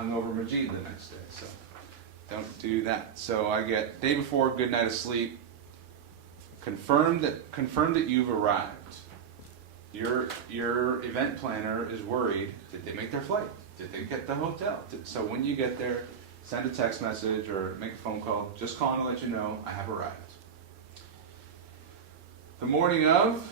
hungover Majeed the next day. So don't do that. So I get day before, good night of sleep. Confirm that you've arrived. Your event planner is worried. Did they make their flight? Did they get the hotel? So when you get there, send a text message or make a phone call. Just calling to let you know I have arrived. The morning of,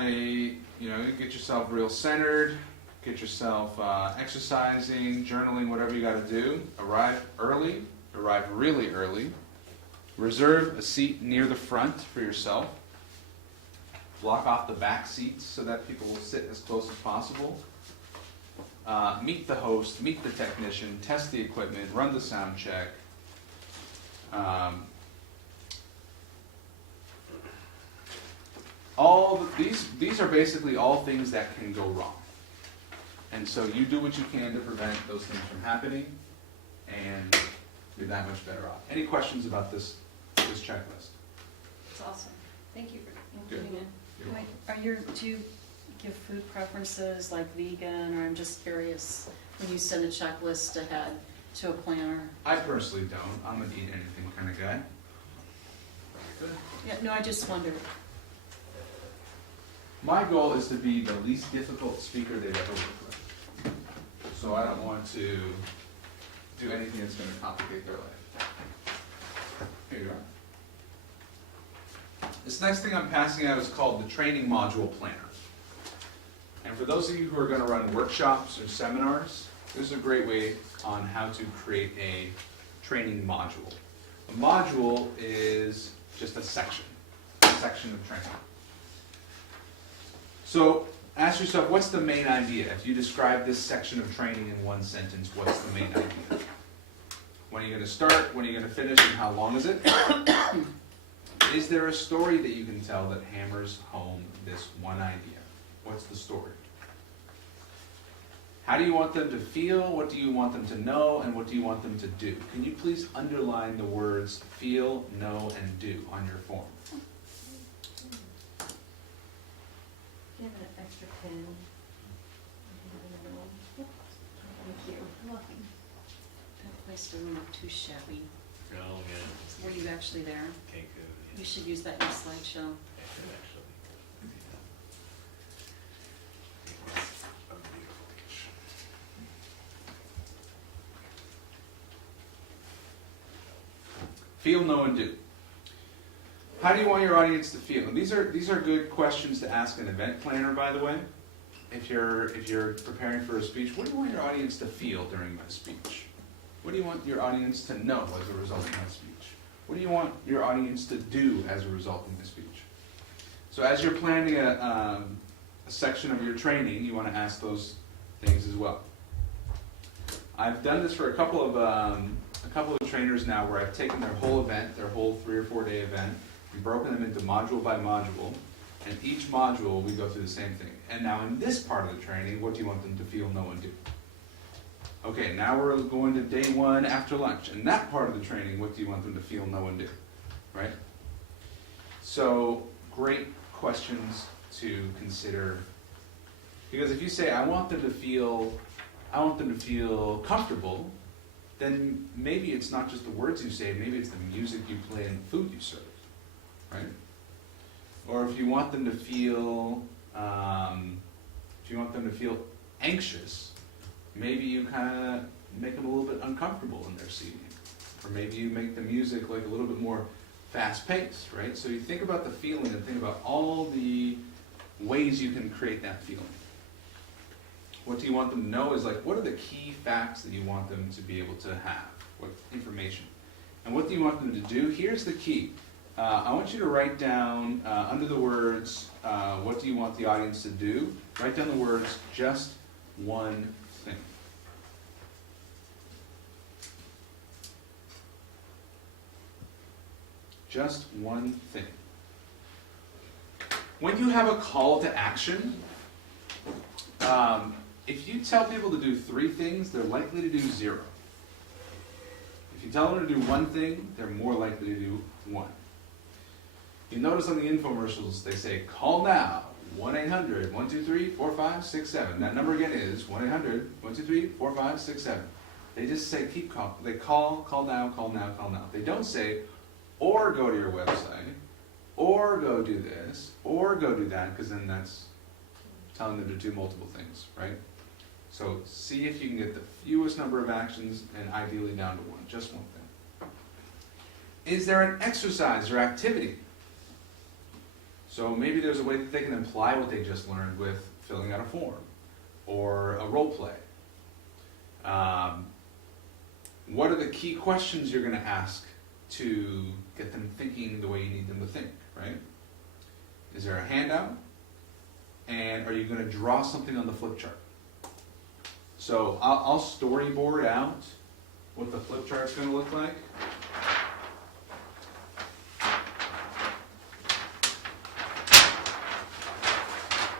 you get yourself real centered, get yourself exercising, journaling, whatever you got to do. Arrive early, arrive really early. Reserve a seat near the front for yourself. Block off the back seats so that people will sit as close as possible. Meet the host, meet the technician, test the equipment, run the sound check. These are basically all things that can go wrong. And so you do what you can to prevent those things from happening, and you're that much better off. Any questions about this checklist? It's awesome. Thank you for including it. Do you give food preferences like vegan, or I'm just curious when you send a checklist ahead to a planner? I personally don't. I'm an eat anything kind of guy. Good. Yeah, no, I just wondered. My goal is to be the least difficult speaker they've ever worked with. So I don't want to do anything that's going to complicate their life. Here you are. This next thing I'm passing out is called the Training Module Planner. And for those of you who are going to run workshops or seminars, this is a great way on how to create a training module. A module is just a section of training. So ask yourself, what's the main idea? If you describe this section of training in one sentence, what's the main idea? When are you going to start? When are you going to finish? And how long is it? Is there a story that you can tell that hammers home this one idea? What's the story? How do you want them to feel? What do you want them to know? And what do you want them to do? Can you please underline the words feel, know, and do on your form? Do you have an extra pen? Thank you. You're welcome. That place doesn't look too shabby. Oh, yeah. Were you actually there? Okay, good. Yeah. You should use that in your slideshow. I should actually. It's a beautiful beach. Feel, know, and do. How do you want your audience to feel? And these are good questions to ask an event planner, by the way. If you're preparing for a speech, what do you want your audience to feel during my speech? What do you want your audience to know as a result of my speech? What do you want your audience to do as a result of my speech? So as you're planning a section of your training, you want to ask those things as well. I've done this for a couple of trainers now where I've taken their whole event, their whole 3 or 4 day event, and broken them into module by module, and each module we go through the same thing. And now in this part of the training, what do you want them to feel, know, and do? Okay, now we're going to day 1 after lunch. In that part of the training, what do you want them to feel, know, and do? Right? So, great questions to consider. Because if you say, I want them to feel comfortable, then maybe it's not just the words you say, maybe it's the music you play and the food you serve. Right? Or if you want them to feel anxious, maybe you kind of make them a little bit uncomfortable in their seating. Or maybe you make the music like a little bit more fast-paced, right? So you think about the feeling and think about all the ways you can create that feeling. What do you want them to know is like, what are the key facts that you want them to be able to have? What information? And what do you want them to do? Here's the key. I want you to write down, under the words, what do you want the audience to do? Write down the words, just one thing. Just one thing. When you have a call to action, if you tell people to do 3 things, they're likely to do 0. If you tell them to do one thing, they're more likely to do 1. You notice on the infomercials, they say, call now, 1-800-123-4567. That number again is 1-800-123-4567. They just say keep call. They call now, call now, call now. They don't say, or go to your website, or go do this, or go do that, because then that's telling them to do multiple things, right? So see if you can get the fewest number of actions and ideally down to one, just one thing. Is there an exercise or activity? So maybe there's a way that they can imply what they just learned with filling out a form or a role play. What are the key questions you're going to ask to get them thinking the way you need them to think, right? Is there a handout? And are you going to draw something on the flip chart? So I'll storyboard out what the flip chart's going to look like.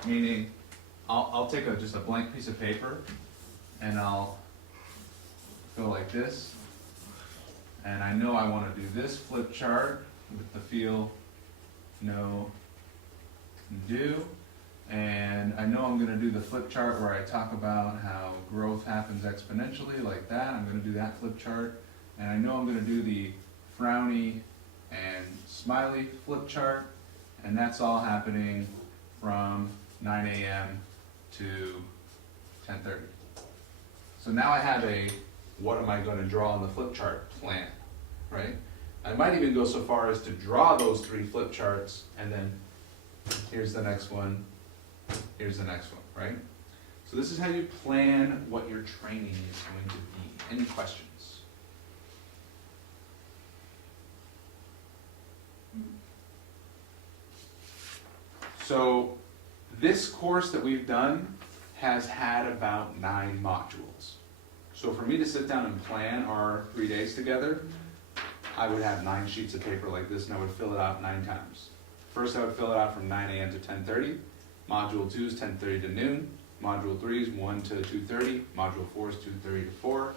Meaning, I'll take just a blank piece of paper and I'll go like this. And I know I want to do this flip chart with the feel, know, do. And I know I'm going to do the flip chart where I talk about how growth happens exponentially like that. I'm going to do that flip chart. And I know I'm going to do the frowny and smiley flip chart. And that's all happening from 9 a.m. to 10:30. So now I have a what am I going to draw on the flip chart plan, right? I might even go so far as to draw those 3 flip charts and then here's the next one, here's the next one, right? So this is how you plan what your training is going to be. Any questions? So this course that we've done has had about 9 modules. So for me to sit down and plan our 3 days together, I would have 9 sheets of paper like this and I would fill it out 9 times. First I would fill it out from 9 a.m. to 10:30. Module 2 is 10:30 to noon. Module 3 is 1 to 2:30. Module 4 is 2:30 to 4.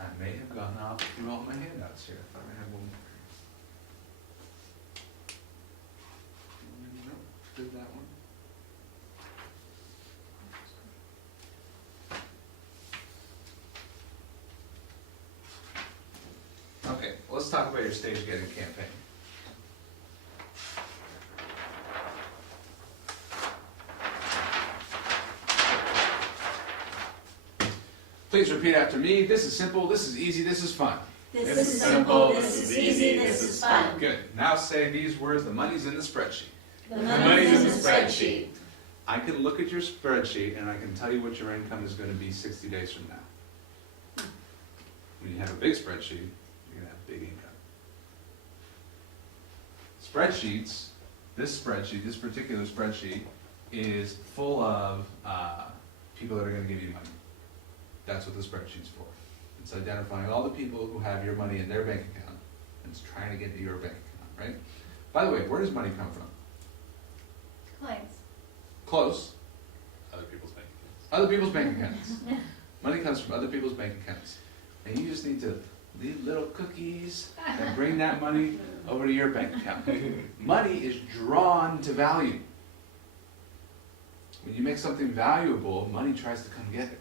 I may have gone out through all my handouts here. I thought I had one more. Nope, did that one. Okay, let's talk about your stage getting campaign. Please repeat after me. This is simple, this is easy, this is fun. This is simple, this is easy, this is fun. Good. Now say these words, the money's in the spreadsheet. The money's in the spreadsheet. I can look at your spreadsheet and I can tell you what your income is going to be 60 days from now. When you have a big spreadsheet, you're going to have big income. Spreadsheets, this particular spreadsheet, is full of people that are going to give you money. That's what the spreadsheet's for. It's identifying all the people who have your money in their bank account and it's trying to get to your bank account, right? By the way, where does money come from? Clients. Close. Other people's bank accounts. Other people's bank accounts. Money comes from other people's bank accounts. And you just need to leave little cookies and bring that money over to your bank account. Money is drawn to value. When you make something valuable, money tries to come get it.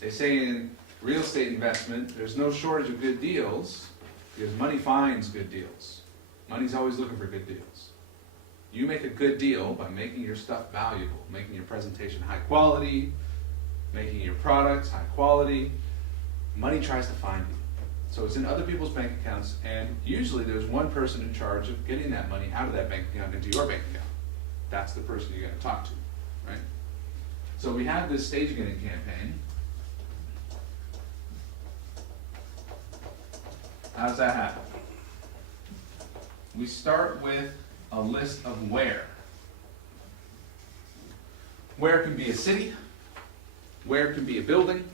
They say in real estate investment, there's no shortage of good deals because money finds good deals. Money's always looking for good deals. You make a good deal by making your stuff valuable, making your presentation high quality, making your products high quality. Money tries to find you. So it's in other people's bank accounts, and usually there's one person in charge of getting that money out of that bank account into your bank account. That's the person you got to talk to, right? So we have this stage getting campaign. How does that happen? We start with a list of where. Where can be a city, where can be a building,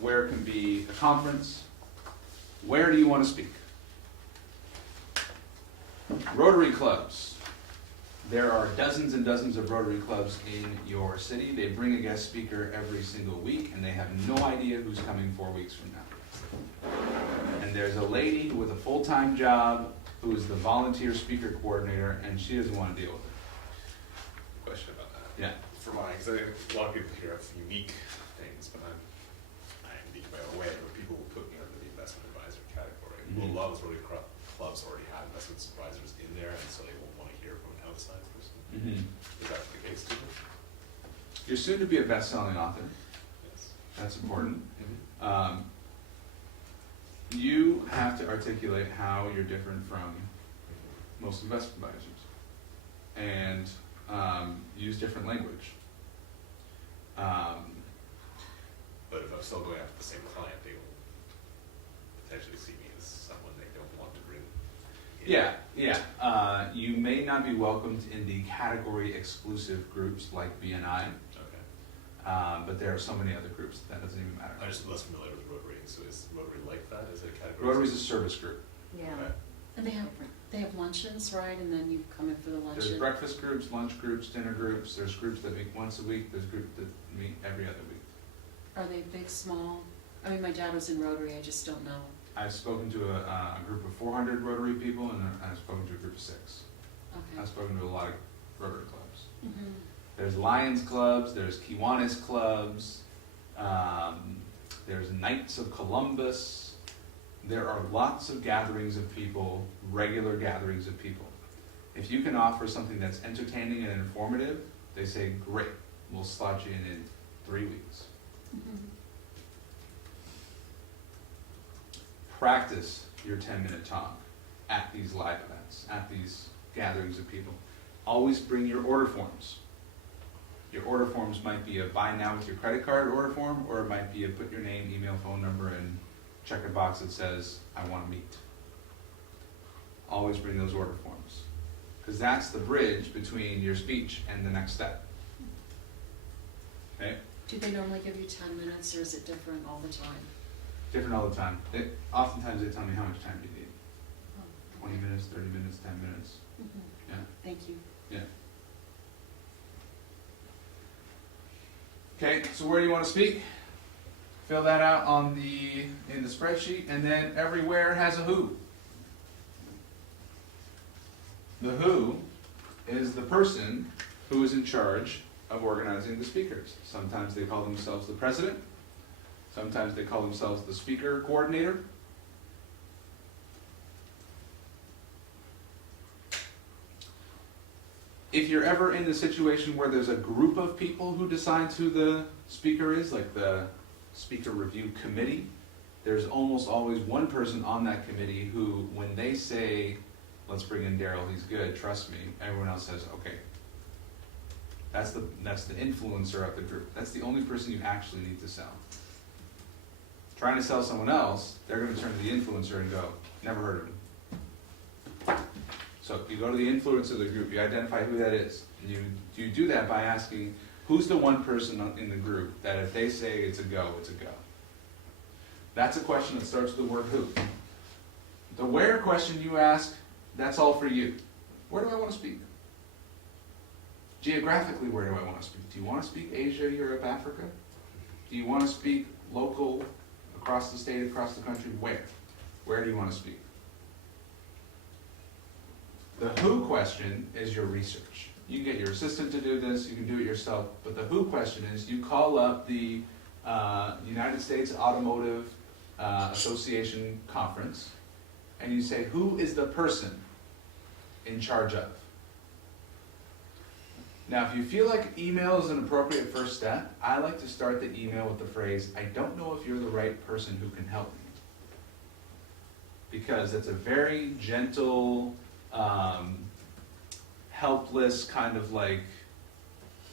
where can be a conference, where do you want to speak? Rotary clubs. There are dozens and dozens of Rotary clubs in your city. They bring a guest speaker every single week and they have no idea who's coming 4 weeks from now. And and there's a lady with a full-time job who is the volunteer speaker coordinator, and she doesn't want to deal with it. Question about that. Yeah. For mine, because I think a lot of people here have unique things, but I'm unique in my own way, but people will put me under the investment advisor category. Well, a lot of Rotary clubs already have investment advisors in there, and so they won't want to hear from an outside person. Is that the case too? You're soon to be a best-selling author. Yes. That's important. You have to articulate how you're different from most investment advisors, and use different language. But if I'm still going after the same client, they will potentially see me as someone they don't want to bring in. Yeah. You may not be welcomed in the category exclusive groups like BNI, Okay. but there are so many other groups that doesn't even matter. I'm just less familiar with Rotary, so is Rotary like that? Is it a category? Rotary is a service group. Yeah, Okay. and they have luncheons, right, and then you come in for the There's luncheon. breakfast groups, lunch groups, dinner groups. There's groups that meet once a week. There's groups that meet every other week. Are they big, small? I mean, my dad was in Rotary, I just don't know. I've spoken to a group of 400 Rotary people, and I've spoken to a group of 6. Okay. I've spoken to a lot of Rotary clubs. Mhm. There's Lions clubs, there's Kiwanis clubs, there's Knights of Columbus. There are lots of gatherings of people, regular gatherings of people. If you can offer something that's entertaining and informative, they say, great, we'll slot you in 3 weeks. Mhm. Practice your 10-minute talk at these live events, at these gatherings of people. Always bring your order forms. Your order forms might be a buy now with your credit card order form, or it might be a put your name, email, phone number, and check a box that says, I want to meet. Always bring those order forms, because that's the bridge between your speech and the next step. Okay? Do they normally give you 10 minutes, or is it different all the time? Different all the time. Oftentimes they tell me how much time do you need. Oh, 20 minutes, 30 minutes, 10 minutes. Mhm. Yeah. Thank you. Yeah. Okay, so where do you want to speak? Fill that out in the spreadsheet, and then everywhere has a who. The who is the person who is in charge of organizing the speakers. Sometimes they call themselves the president. Sometimes they call themselves the speaker coordinator. If you're ever in the situation where there's a group of people who decides who the speaker is, like the speaker review committee, there's almost always one person on that committee who, when they say, let's bring in Daryl, he's good, trust me, everyone else says, okay. That's the influencer of the group. That's the only person you actually need to sell. Trying to sell someone else, they're going to turn to the influencer and go, never heard of him. So you go to the influencer of the group, you identify who that is. And you do that by asking, who's the one person in the group that if they say it's a go, it's a go. That's a question that starts with the word who. The where question you ask, that's all for you. Where do I want to speak? Geographically, where do I want to speak? Do you want to speak Asia, Europe, Africa? Do you want to speak local, across the state, across the country? Where? Where do you want to speak? The who question is your research. You can get your assistant to do this, you can do it yourself, but the who question is you call up the United States Automotive Association conference and you say, who is the person in charge of? Now, if you feel like email is an appropriate first step, I like to start the email with the phrase, I don't know if you're the right person who can help me. Because it's a very gentle, helpless kind of like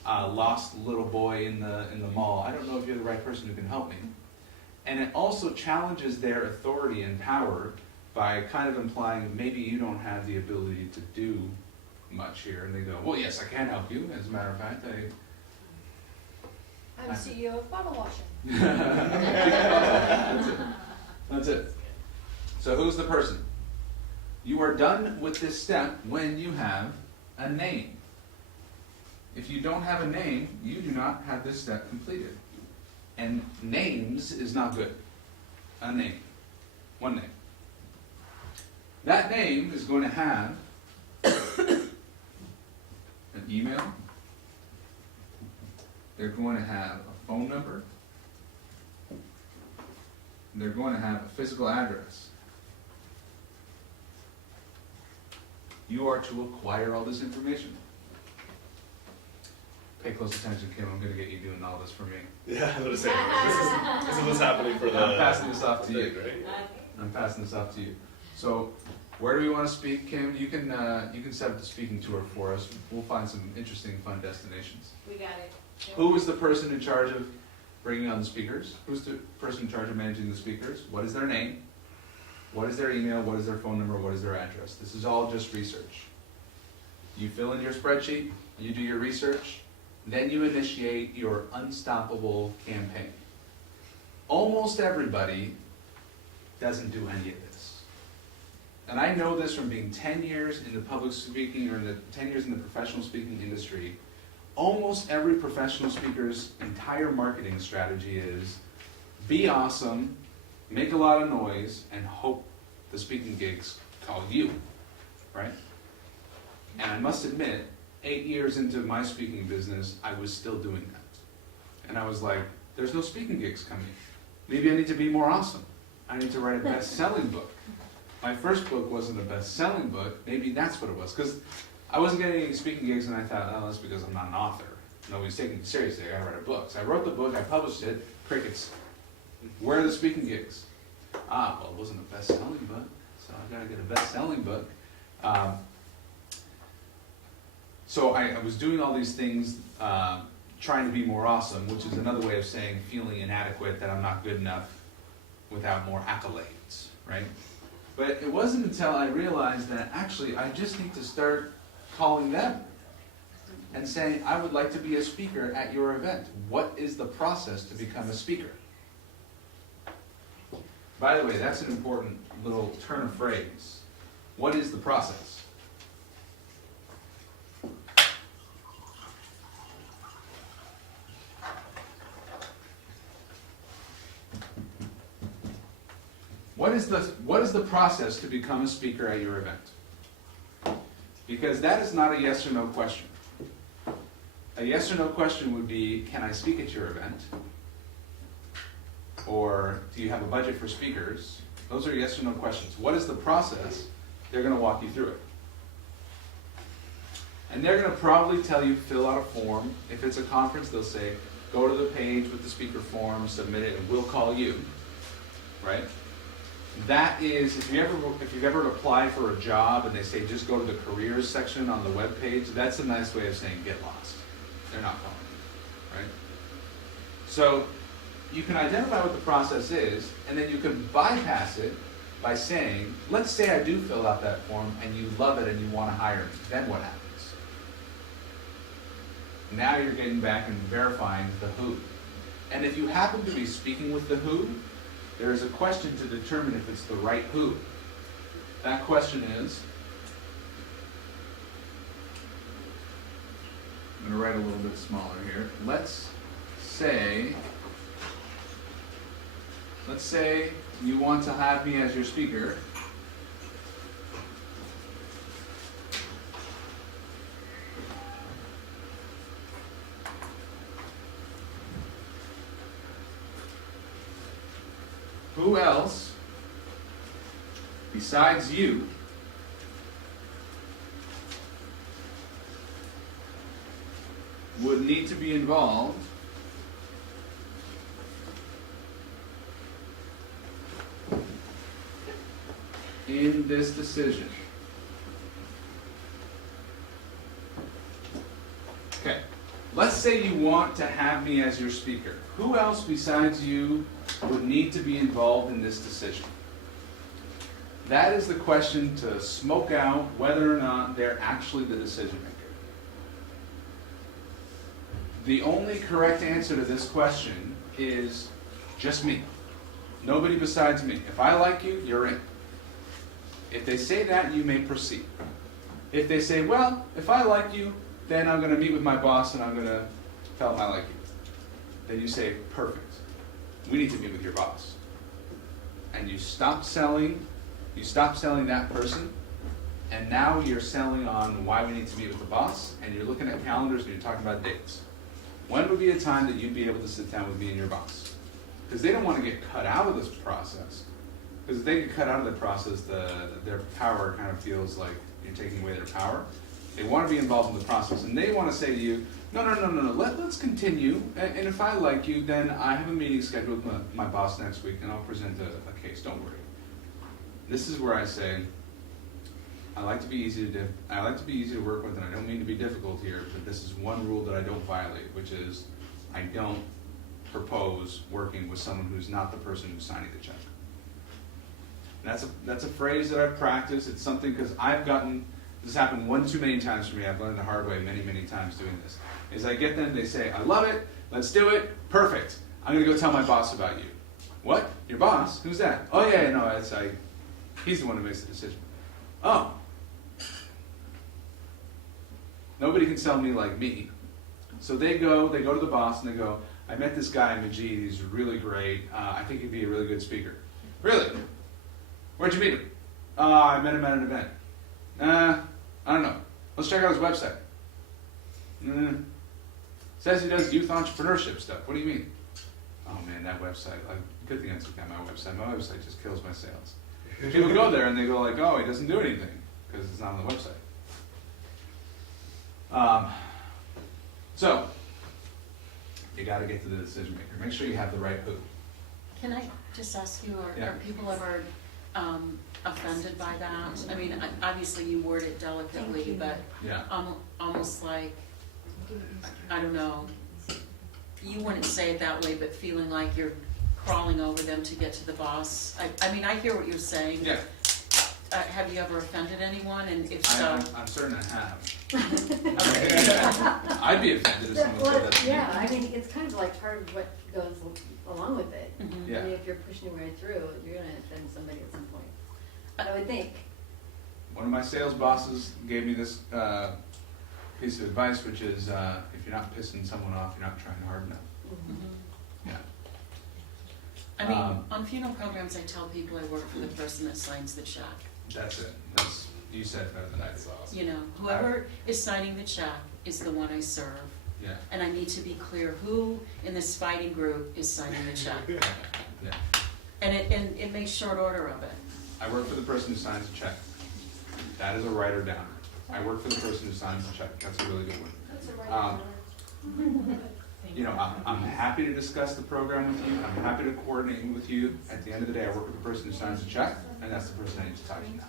lost little boy in the mall. I don't know if you're the right person who can help me. And it also challenges their authority and power by kind of implying maybe you don't have the ability to do much here. And they go, well, yes, I can help you. As a matter of fact, I'm CEO of bottle washing. That's it. That's it. So who's the person? You are done with this step when you have a name. If you don't have a name, you do not have this step completed. And names is not good. A name. One name. That name is going to have an email. They're going to have a phone number. They're going to have a physical address. You are to acquire all this information. Pay close attention, Kim. I'm going to get you doing all this for me. Yeah, I'm gonna say, this is what's happening for the. I'm passing this off to you. Right? I'm passing this off to you. So, where do we want to speak, Kim? You can set up the speaking tour for us. We'll find some interesting, fun destinations. We got it. Who is the person in charge of bringing on the speakers? Who's the person in charge of managing the speakers? What is their name? What is their email? What is their phone number? What is their address? This is all just research. You fill in your spreadsheet, you do your research, then you initiate your unstoppable campaign. Almost everybody doesn't do any of this. And I know this from being 10 years in the public speaking, or 10 years in the professional speaking industry. Almost every professional speaker's entire marketing strategy is be awesome, make a lot of noise, and hope the speaking gigs call you, right? And I must admit, 8 years into my speaking business, I was still doing that. And I was like, there's no speaking gigs coming. Maybe I need to be more awesome. I need to write a best-selling book. My first book wasn't a best-selling book. Maybe that's what it was. Because I wasn't getting any speaking gigs, and I thought, oh, that's because I'm not an author. Nobody's taking me seriously. I gotta write a book. So I wrote the book, I published it, crickets. Where are the speaking gigs? Well, it wasn't a best-selling book, so I gotta get a best-selling book. So I was doing all these things, trying to be more awesome, which is another way of saying feeling inadequate, that I'm not good enough without more accolades, right? But it wasn't until I realized that actually I just need to start calling them and saying, I would like to be a speaker at your event. What is the process to become a speaker? By the way, that's an important little turn of phrase. What is the process? What is the process to become a speaker at your event? Because that is not a yes or no question. A yes or no question would be, can I speak at your event? Or do you have a budget for speakers? Those are yes or no questions. What is the process? They're going to walk you through it. And they're going to probably tell you, fill out a form. If it's a conference, they'll say, go to the page with the speaker form, submit it, and we'll call you. Right? That is, if you've ever applied for a job and they say just go to the careers section on the web page, that's a nice way of saying get lost. They're not calling you, right? So you can identify what the process is, and then you can bypass it by saying, let's say I do fill out that form and you love it and you want to hire me. Then what happens? Now you're getting back and verifying the who. And if you happen to be speaking with the who, there is a question to determine if it's the right who. That question is, I'm going to write a little bit smaller here. Let's say you want to have me as your speaker. Who else, besides you, would need to be involved in this decision? Okay, let's say you want to have me as your speaker. Who else besides you would need to be involved in this decision? That is the question to smoke out whether or not they're actually the decision maker. The only correct answer to this question is just me. Nobody besides me. If I like you, you're in. If they say that, you may proceed. If they say, well, if I like you, then I'm going to meet with my boss and I'm going to tell him I like you. Then you say, perfect. We need to meet with your boss. And you stop selling You stop selling that person, and now you're selling on why we need to meet with the boss, and you're looking at calendars and you're talking about dates. When would be a time that you'd be able to sit down with me and your boss? Because they don't want to get cut out of this process. Because if they get cut out of the process, their power kind of feels like you're taking away their power. They want to be involved in the process, and they want to say to you, no, let's continue, and if I like you, then I have a meeting scheduled with my boss next week, and I'll present a case, don't worry. This is where I say, I like to be easy to work with, and I don't mean to be difficult here, but this is one rule that I don't violate, which is I don't propose working with someone who's not the person who's signing the check. And that's a phrase that I've practiced. It's something because this happened one too many times for me. I've learned the hard way many, many times doing this. Is I get them, they say, I love it, let's do it, perfect. I'm gonna go tell my boss about you. What? Your boss? Who's that? Oh yeah, no, he's the one who makes the decision. Oh. Nobody can sell me like me. So they go to the boss and they go, I met this guy, Majeed, he's really great. I think he'd be a really good speaker. Really? Where'd you meet him? I met him at an event. I don't know. Let's check out his website. Says he does youth entrepreneurship stuff. What do you mean? Oh man, that website. Good thing I took down my website. My website just kills my sales. People go there and they go like, oh, he doesn't do anything because it's not on the website. So, you got to get to the decision maker. Make sure you have the right who. Can I just ask you, Yeah. are people ever offended by that? I mean, obviously you word it delicately, but Yeah. almost like, I don't know, you wouldn't say it that way, but feeling like you're crawling over them to get to the boss. I mean, I hear what you're saying. Yeah. Have you ever offended anyone? And if so, I'm certain I have. I'd be offended if someone said that to me. Yeah, I mean, it's kind of like part of what goes along with it. Mhm. Yeah. I mean, if you're pushing your way through, you're gonna offend somebody at some point. I would think. One of my sales bosses gave me this piece of advice, which is if you're not pissing someone off, you're not trying hard enough. Mhm. Yeah. I mean, on funeral programs, I tell people I work for the person that signs the check. That's it. You said better than I did. You know, whoever is signing the check is the one I serve. Yeah. And I need to be clear who in this fighting group is signing the check. Yeah. And it makes short order of it. I work for the person who signs the check. That is a writer down. I work for the person who signs the check. That's a really good one. That's a right. You know, I'm happy to discuss the program with you. I'm happy to coordinate with you. At the end of the day, I work with the person who signs the check, and that's the person I need to talk to now.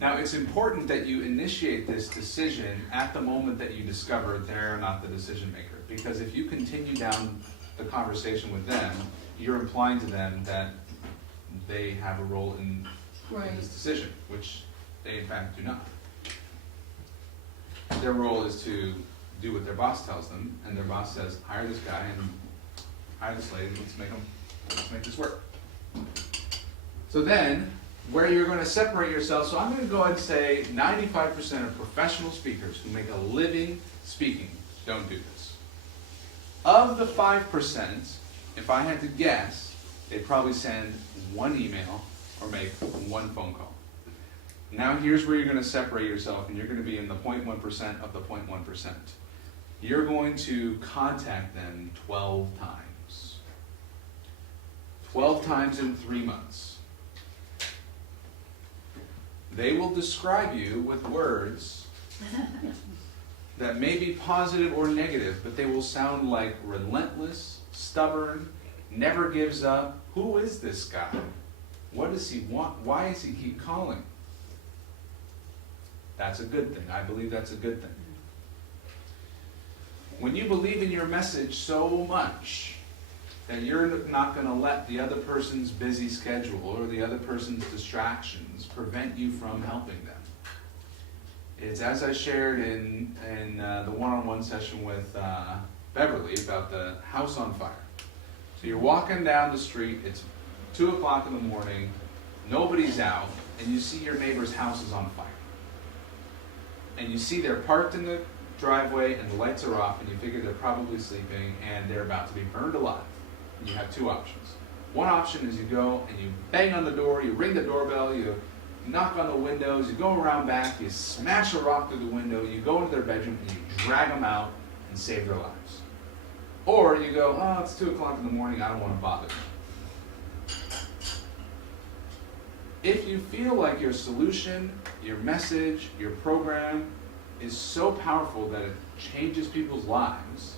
Now, it's important that you initiate this decision at the moment that you discover they're not the decision maker. Because if you continue down the conversation with them, you're implying to them that they have a role in this decision, which they in fact do not. Their role is to do what their boss tells them, and their boss says, hire this guy and hire this lady, let's make this work. So then, where you're going to separate yourself, so I'm going to go ahead and say 95% of professional speakers who make a living speaking don't do this. Of the 5%, if I had to guess, they'd probably send one email or make one phone call. Now here's where you're going to separate yourself, and you're going to be in the 0.1% of the 0.1%. You're going to contact them 12 times. 12 times in 3 months. They will describe you with words that may be positive or negative, but they will sound like relentless, stubborn, never gives up. Who is this guy? What does he want? Why does he keep calling? That's a good thing. I believe that's a good thing. When you believe in your message so much that you're not going to let the other person's busy schedule or the other person's distractions prevent you from helping them. It's as I shared in the one-on-one session with Beverly about the house on fire. So you're walking down the street, it's 2 o'clock in the morning, nobody's out, and you see your neighbor's house is on fire. And you see they're parked in the driveway and the lights are off, and you figure they're probably sleeping and they're about to be burned alive. you have two options. One option is you go and you bang on the door, you ring the doorbell, you knock on the windows, you go around back, you smash a rock through the window, you go into their bedroom and you drag them out and save their lives. Or you go, oh, it's 2 o'clock in the morning, I don't want to bother them. If you feel like your solution, your message, your program is so powerful that it changes people's lives,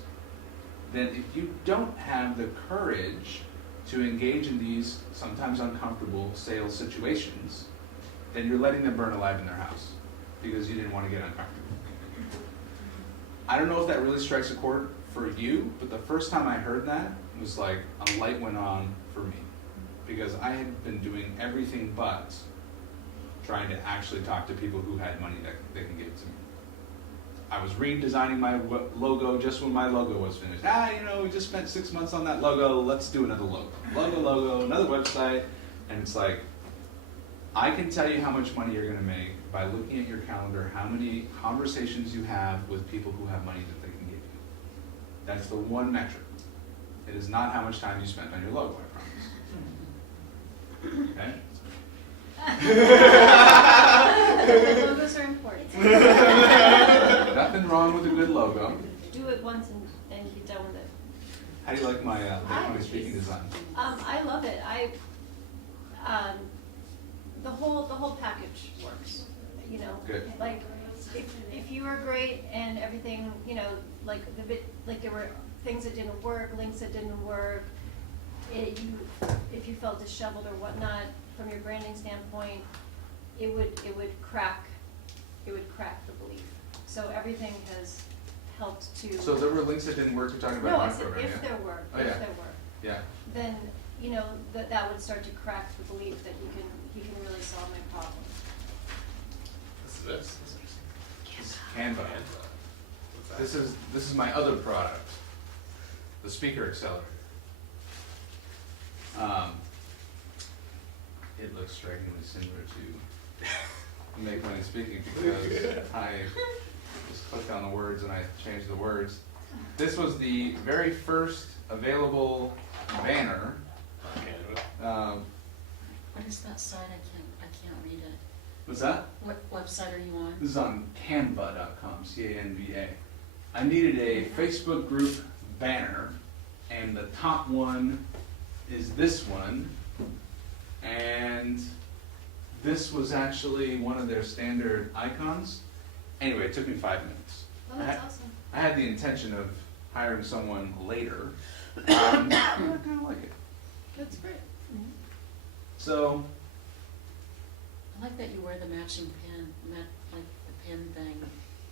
then if you don't have the courage to engage in these sometimes uncomfortable sales situations, then you're letting them burn alive in their house because you didn't want to get uncomfortable. I don't know if that really strikes a chord for you, but the first time I heard that, it was like a light went on for me because I had been doing everything but trying to actually talk to people who had money that they can give to me. I was redesigning my logo just when my logo was finished. We just spent 6 months on that logo, let's do another logo. Logo, another website, and it's like, I can tell you how much money you're gonna make by looking at your calendar, how many conversations you have with people who have money that they can give you. That's the one metric. It is not how much time you spent on your logo, I promise. Okay? Logos are important. Nothing wrong with a good logo. Do it once and be done with it. How do you like my speaking design? I love it. The whole package works. Good. Like if you were great and everything, like there were things that didn't work, links that didn't work. If you felt disheveled or whatnot from your branding standpoint, it would crack the belief. So everything has helped to. So there were links that didn't work. You're talking about No, my I said program, if yeah. there were, Oh, if yeah. there were, Yeah. then that would start to crack the belief that you can really solve my problem. This is interesting. This is Canva. What's that? This is my other product, the Speaker Accelerator. It looks strikingly similar to Make Money Speaking because I just clicked on the words and I changed the words. This was the very first available banner. Canva. What is that site? I can't read it. What's that? What website are you on? This is on canva.com, C-A-N-V-A. I needed a Facebook group banner, and the top one is this one, and this was actually one of their standard icons. Anyway, it took me 5 minutes. Oh, that's awesome. I had the intention of hiring someone later. I kind of like it. That's great. So, I like that you wear the matching pin, like the pin thing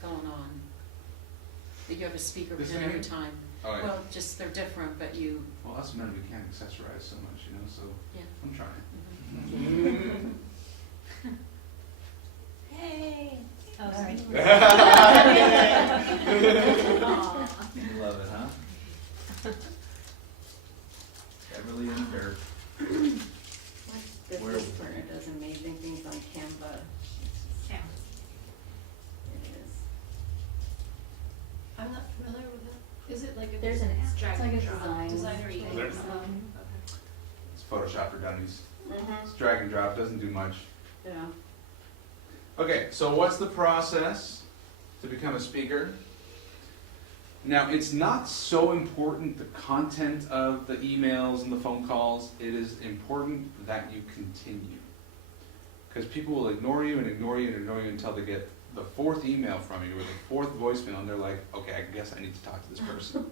going on. That you have a speaker This pin thing every here? time. oh yeah. Well, just they're different, but you, Well, us men, we can't accessorize so much, so yeah. I'm trying. Mhm. Hey. Oh, sorry. You love it, huh? Beverly and Dirk. This Where- partner does amazing things on Canva. Yeah. It is. I'm not familiar with it. Is it like a There's an it's it's like a design. designer Is thing? there? Okay. It's Photoshop for dummies. Mhm. It's drag and drop, doesn't do much. Yeah. Okay, so what's the process to become a speaker? Now, it's not so important the content of the emails and the phone calls. It is important that you continue. Because people will ignore you and ignore you and ignore you until they get the 4th email from you or the 4th voicemail and they're like, okay, I guess I need to talk to this person.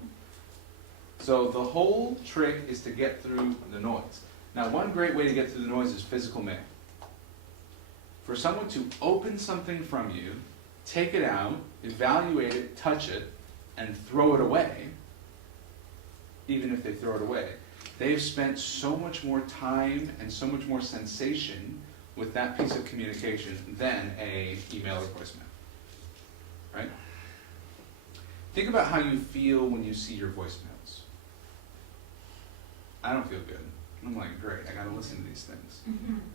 So the whole trick is to get through the noise. Now, one great way to get through the noise is physical mail. For someone to open something from you, take it out, evaluate it, touch it, and throw it away, even if they throw it away, they've spent so much more time and so much more sensation with that piece of communication than a email or voicemail. Right? Think about how you feel when you see your voicemails. I don't feel good. I'm like, great, I gotta listen to these things.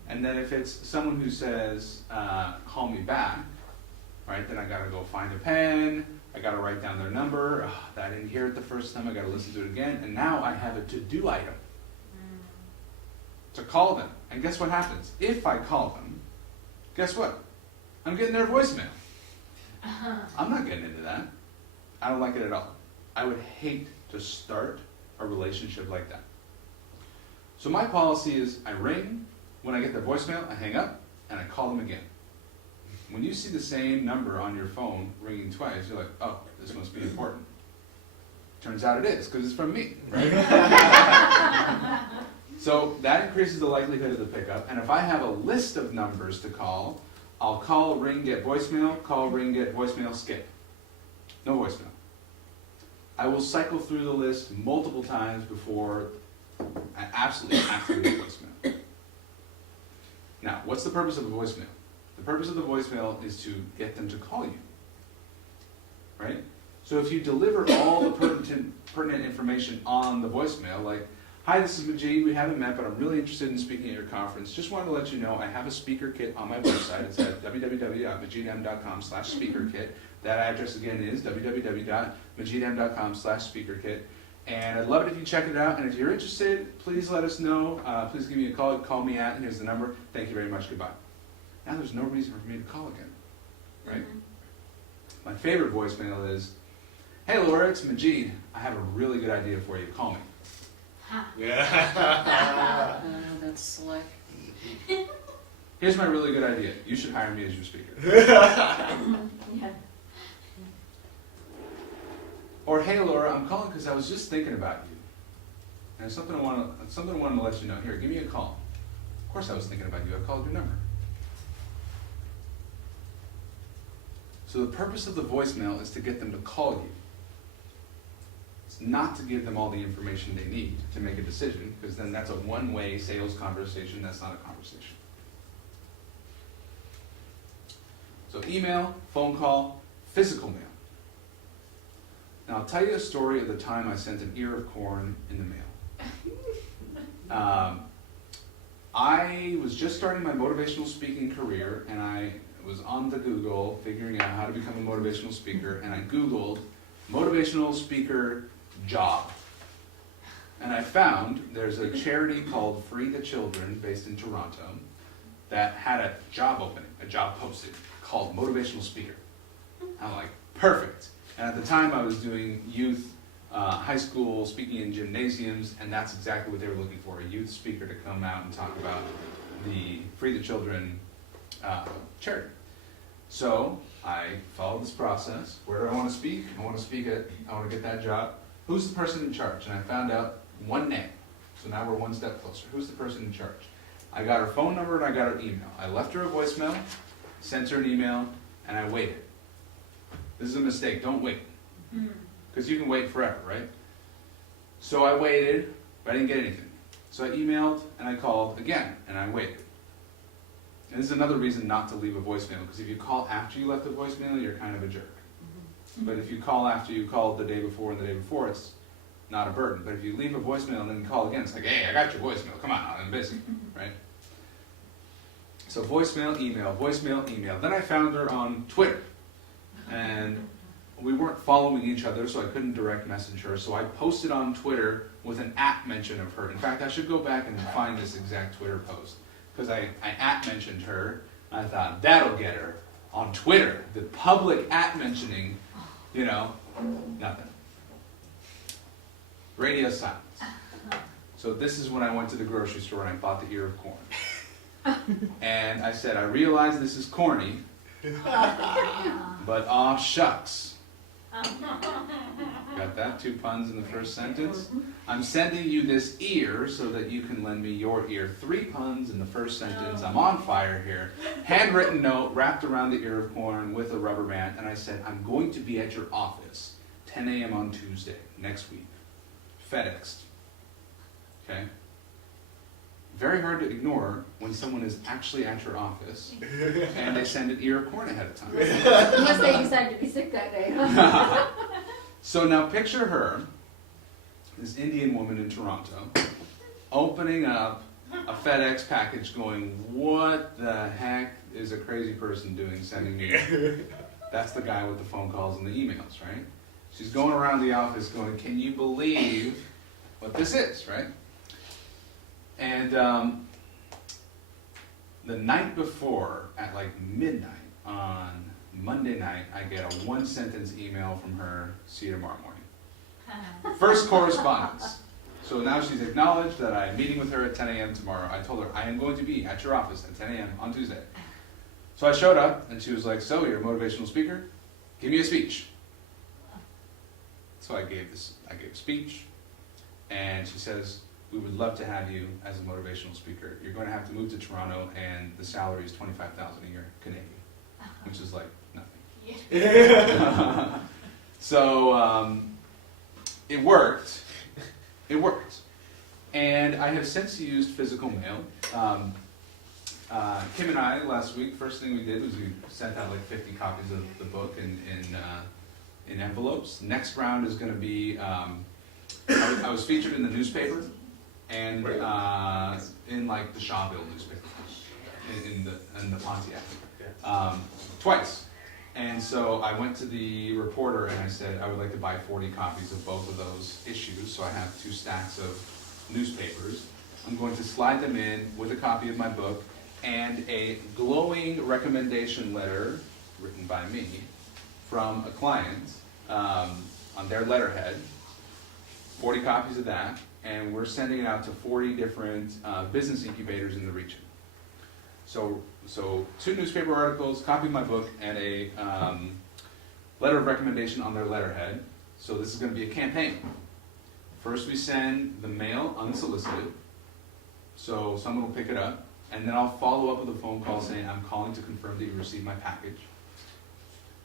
And then if it's someone who says, call me back, right? Then I gotta go find a pen, I gotta write down their number, I didn't hear it the first time, I gotta listen to it again, and now I have a to-do item. To call them. And guess what happens? If I call them, guess what? I'm getting their voicemail. I'm not getting into that. I don't like it at all. I would hate to start a relationship like that. So my policy is I ring, when I get their voicemail, I hang up, and I call them again. When you see the same number on your phone ringing twice, you're like, oh, this must be important. Turns out it is, because it's from me, right? So that increases the likelihood of the pickup, and if I have a list of numbers to call, I'll call, ring, get voicemail, call, ring, get voicemail, skip. No voicemail. I will cycle through the list multiple times before I absolutely have to get voicemail. Now, what's the purpose of a voicemail? The purpose of the voicemail is to get them to call you, right? So if you deliver all the pertinent information on the voicemail, like, hi, this is Majeed, we haven't met, but I'm really interested in speaking at your conference. Just wanted to let you know I have a speaker kit on my website. It's at www.majeedm.com/speakerkit. That address again is www.majeedm.com/speakerkit. And I'd love it if you check it out. And if you're interested, please let us know. Please give me a call. Call me at, here's the number. Thank you very much. Goodbye. Now there's no reason for me to call again, right? My favorite voicemail is, hey Laura, it's Majeed. I have a really good idea for you. Call me. Yeah. That's slick. Here's my really good idea. You should hire me as your speaker. Yeah. Or, hey Laura, I'm calling because I was just thinking about you. And something I wanted to let you know. Here, give me a call. Of course I was thinking about you. I called your number. So the purpose of the voicemail is to get them to call you. It's not to give them all the information they need to make a decision, because then that's a one-way sales conversation. That's not a conversation. So email, phone call, physical mail. Now I'll tell you a story of the time I sent an ear of corn in the mail. I was just starting my motivational speaking career, and I was on the Google figuring out how to become a motivational speaker, and I Googled motivational speaker job. And I found there's a charity called Free the Children based in Toronto that had a job opening, a job posted called motivational speaker. I'm like, perfect. And at the time I was doing youth, high school speaking in gymnasiums, and that's exactly what they were looking for, a youth speaker to come out and talk about the Free the Children charity. So I followed this process. Where do I want to speak? I want to get that job. Who's the person in charge? And I found out one name. So now we're one step closer. Who's the person in charge? I got her phone number and I got her email. I left her a voicemail, sent her an email, and I waited. This is a mistake. Don't wait. Because you can wait forever, right? So I waited, but I didn't get anything. So I emailed and I called again, and I waited. And this is another reason not to leave a voicemail, because if you call after you left a voicemail, you're kind of a jerk. But if you call after you called the day before and the day before, it's not a burden. But if you leave a voicemail and then you call again, it's like, hey, I got your voicemail. Come on, I'm busy, right? So voicemail, email, voicemail, email. Then I found her on Twitter. And we weren't following each other, so I couldn't direct message her. So I posted on Twitter with an @ mention of her. In fact, I should go back and find this exact Twitter post, because I @ mentioned her. I thought, that'll get her on Twitter. The public @ mentioning, nothing. Radio silence. So this is when I went to the grocery store and I bought the ear of corn. And I said, I realize this is corny, but aw shucks. Got that? 2 puns in the first sentence. I'm sending you this ear so that you can lend me your ear. 3 puns in the first sentence. I'm on fire here. Handwritten note wrapped around the ear of corn with a rubber band. And I said, I'm going to be at your office 10 a.m. on Tuesday next week. FedExed. Okay? Very hard to ignore when someone is actually at your office and they send an ear of corn ahead of time. Unless they decide to be sick that day. So now picture her, this Indian woman in Toronto, opening up a FedEx package going, what the heck is a crazy person doing sending me That's the guy with the phone calls and the emails, right? She's going around the office going, can you believe what this is, right? And the night before, at like midnight on Monday night, I get a 1-sentence email from her, see you tomorrow morning. First correspondence. So now she's acknowledged that I'm meeting with her at 10 a.m. tomorrow. I told her, I am going to be at your office at 10 a.m. on Tuesday. So I showed up, and she was like, so you're a motivational speaker? Give me a speech. So I gave a speech, and she says, we would love to have you as a motivational speaker. You're going to have to move to Toronto, and the salary is $25,000 a year Canadian, which is like nothing. Yeah. So it worked. It worked. And I have since used physical mail. Kim and I, last week, first thing we did was we sent out like 50 copies of the book in envelopes. Next round is going to be, I was featured in the newspaper and in like the Shawville newspaper, in the Pontiac, twice. And so I went to the reporter and I said, I would like to buy 40 copies of both of those issues. So I have 2 stacks of newspapers. I'm going to slide them in with a copy of my book and a glowing recommendation letter written by me from a client on their letterhead. 40 copies of that, and we're sending it out to 40 different business incubators in the region. So 2 newspaper articles, copy of my book, and a letter of recommendation on their letterhead. So this is going to be a campaign. First we send the mail unsolicited, so someone will pick it up, and then I'll follow up with a phone call saying, I'm calling to confirm that you received my package.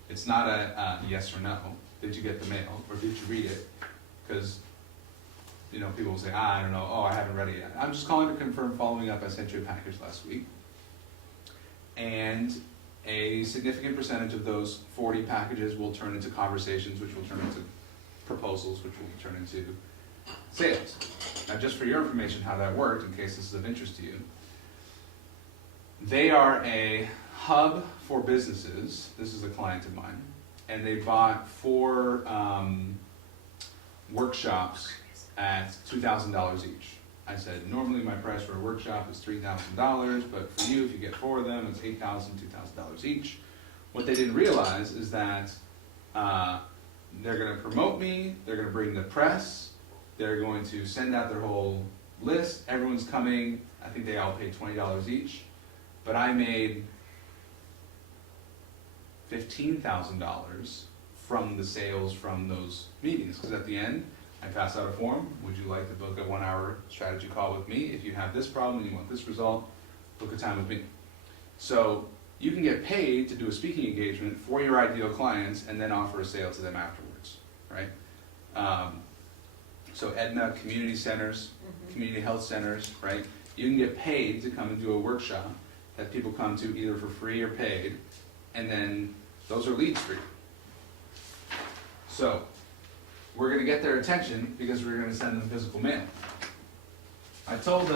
It's not a yes or no. Did you get the mail, or did you read it? Because people will say, I don't know, oh, I haven't read it yet. I'm just calling to confirm, following up, I sent you a package last week. And a significant percentage of those 40 packages will turn into conversations, which will turn into proposals, which will turn into sales. Now, just for your information how that worked, in case this is of interest to you, they are a hub for businesses. This is a client of mine. And they bought 4 workshops at $2,000 each. I said, normally my price for a workshop is $3,000, but for you, if you get 4 of them, it's $8,000, $2,000 each. What they didn't realize is that they're going to promote me, they're going to bring the press, they're going to send out their whole list, everyone's coming, I think they all paid $20 each, but I made $15,000 from the sales from those meetings, because at the end, I pass out a form. Would you like to book a 1-hour strategy call with me? If you have this problem and you want this result, book a time with me. So you can get paid to do a speaking engagement for your ideal clients and then offer a sale to them afterwards, right? So Edna, community centers, community health centers, right? You can get paid to come and do a workshop that people come to either for free or paid, and then those are leads for you. So we're going to get their attention because we're going to send them physical mail. I told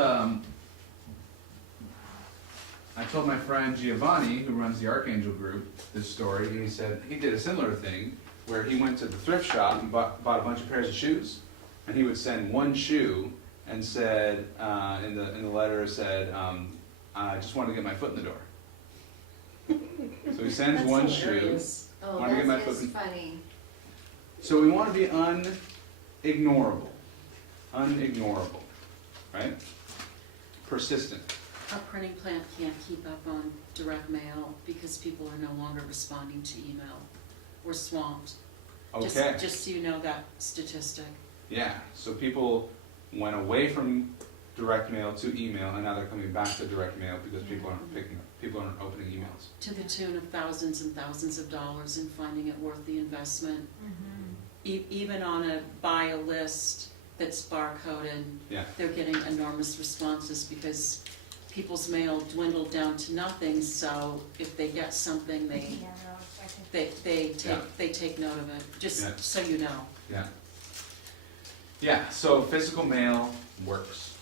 my friend Giovanni, who runs the Archangel Group, this story, and he said he did a similar thing where he went to the thrift shop and bought a bunch of pairs of shoes, and he would send one shoe and said in the letter said, I just wanted to get my foot in the door. So he sends That's one hilarious. shoe. Oh, Want to get my that foot is in- funny. So we want to be unignorable, right? Persistent. Our printing plant can't keep up on direct mail because people are no longer responding to email. We're swamped. Okay. Just so you know that statistic. Yeah. So people went away from direct mail to email, and now they're coming back to direct mail because people aren't opening emails. To the tune of thousands and thousands of dollars and finding it worth the investment. Even on a buy a list that's barcoded, Yeah. they're getting enormous responses because people's mail dwindled down to nothing. So if they get something, they take note of it. Just Yeah. so you know. Yeah. Yeah. So physical mail works.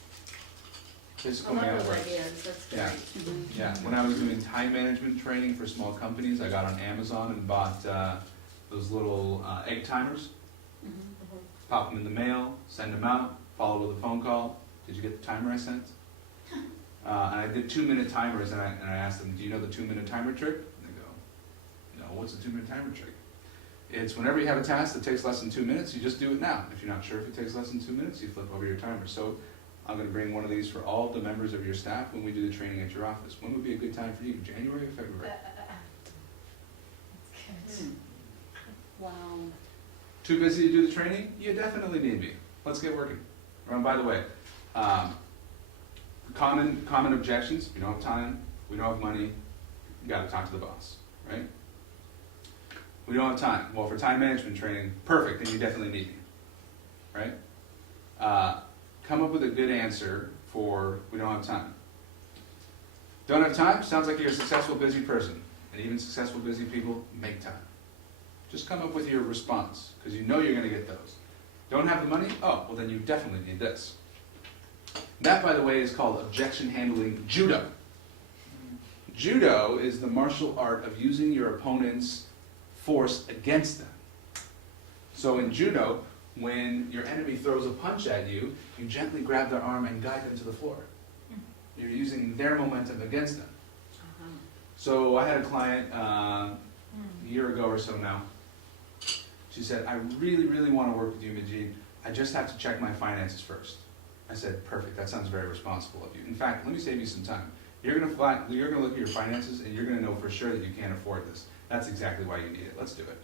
physical I man love those works. ideas, that's Yeah. great. Yeah, when I was doing time management training for small companies, I got on Amazon and bought those little egg timers. Pop them in the mail, send them out, follow with a phone call. Did you get the timer I sent? And I did 2-minute timers, and I asked them, do you know the 2-minute timer trick? And they go, no, what's a 2-minute timer trick? It's whenever you have a task that takes less than 2 minutes, you just do it now. If you're not sure if it takes less than 2 minutes, you flip over your timer. So I'm gonna bring one of these for all the members of your staff when we do the training at your office. When would be a good time for you, January or February? Wow. Too busy to do the training? You definitely need me. Let's get working. By the way, common objections, we don't have time, we don't have money, you gotta talk to the boss, right? We don't have time. Well, for time management training, perfect, then you definitely need me, right? Come up with a good answer for we don't have time. Don't have time? Sounds like you're a successful, busy person. And even successful, busy people make time. Just come up with your response, because you know you're going to get those. Don't have the money? Oh, well then you definitely need this. That, by the way, is called objection handling judo. Judo is the martial art of using your opponent's force against them. So in judo, when your enemy throws a punch at you, you gently grab their arm and guide them to the floor. You're using their momentum against them. So I had a client a year ago or so now. She said, I really, really want to work with you, Majeed. I just have to check my finances first. I said, perfect, that sounds very responsible of you. In fact, let me save you some time. You're going to look at your finances and you're going to know for sure that you can't afford this. That's exactly why you need it. Let's do it.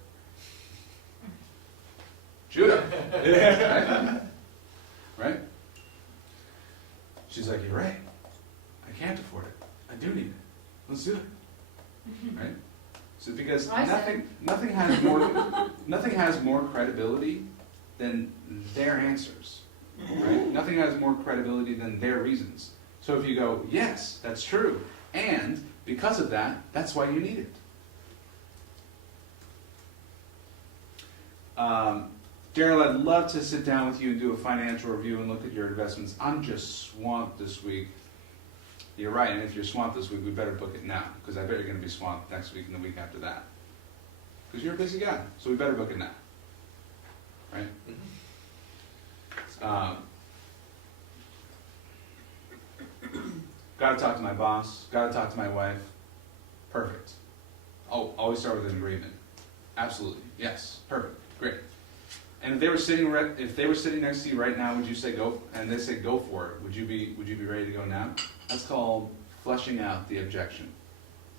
Judo. Right? Right? She's like, you're right. I can't afford it. I do need it. Let's do it. Right? So because nothing has more credibility than their answers. Right? Nothing has more credibility than their reasons. So if you go, yes, that's true, and because of that, that's why you need it. Daryl, I'd love to sit down with you and do a financial review and look at your investments. I'm just swamped this week. You're right, and if you're swamped this week, we better book it now, because I bet you're going to be swamped next week and the week after that. Because you're a busy guy, so we better book it now. Right? Got to talk to my boss, got to talk to my wife. Perfect. Oh, always start with an agreement. Absolutely. Yes. Perfect. Great. And if they were sitting next to you right now, would you say go? And they say go for it. Would you be ready to go now? That's called fleshing out the objection.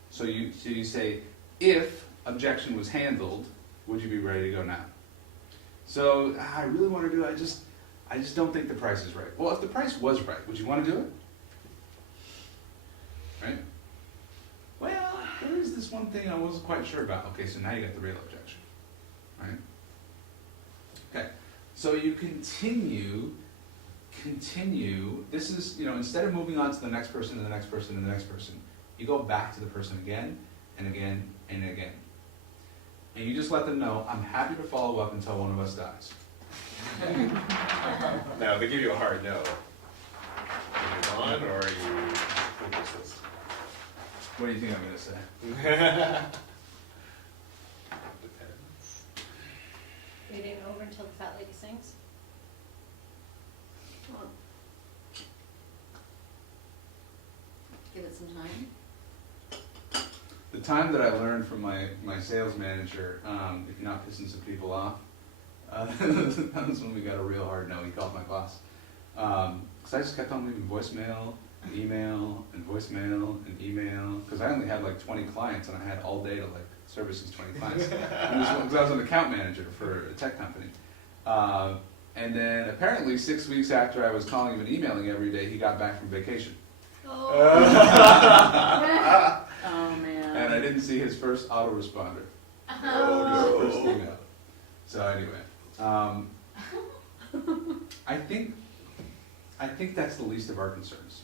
So you say, if objection was handled, would you be ready to go now? So I really want to do it. I just don't think the price is right. Well, if the price was right, would you want to do it? Right? Well, there is this one thing I wasn't quite sure about. Okay, so now you got the real objection. Right? Okay, so you continue, this is, instead of moving on to the next person and the next person and the next person, you go back to the person again and again and again. And you just let them know, I'm happy to follow up until one of us dies. Now, if they give you a hard no, are you on or are you persist? What do you think I'm going to say? Depends. Reading over until the fat lady sings. Well, give it some time. The time that I learned from my sales manager, if you're not pissing some people off, that was when we got a real hard no. He called my boss. Because I just kept on leaving voicemail, and email, and voicemail, and email. Because I only had like 20 clients, and I had all day to service these 20 clients. Because I was an account manager for a tech company. And then apparently 6 weeks after I was calling him and emailing every day, he got back from vacation. Oh. Oh, man. And I didn't see his first autoresponder. Oh. His first email. So anyway, I think that's the least of our concerns.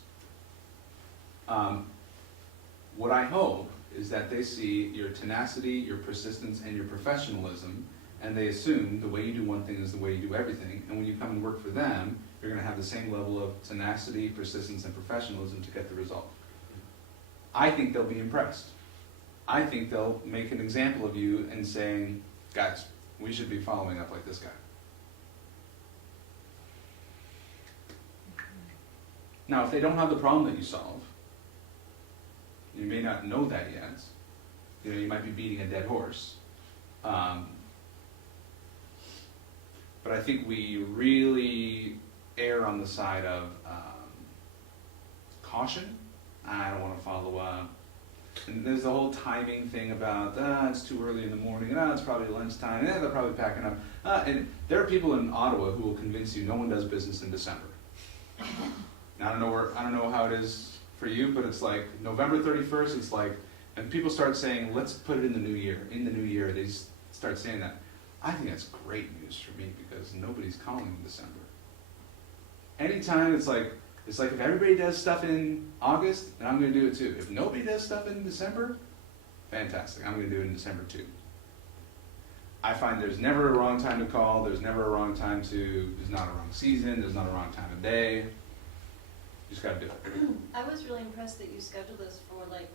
What I hope is that they see your tenacity, your persistence, and your professionalism, and they assume the way you do one thing is the way you do everything, and when you come and work for them, you're gonna have the same level of tenacity, persistence, and professionalism to get the result. I think they'll be impressed. I think they'll make an example of you and saying, guys, we should be following up like this guy. Now, if they don't have the problem that you solve, you may not know that yet. You know, you might be beating a dead horse. But I think we really err on the side of caution. I don't want to follow up. And there's the whole timing thing about, it's too early in the morning, and it's probably lunchtime, and they're probably packing up. And there are people in Ottawa who will convince you no one does business in December. Now, I don't know how it is for you, but it's like November 31st, it's like, and people start saying, let's put it in the new year. In the new year, they start saying that. I think that's great news for me because nobody's calling in December. Anytime it's like if everybody does stuff in August, then I'm going to do it too. If nobody does stuff in December, fantastic. I'm going to do it in December too. I find there's never a wrong time to call. There's never a wrong time to, there's not a wrong season. There's not a wrong time of day. You just got to do it. I was really impressed that you scheduled this for like,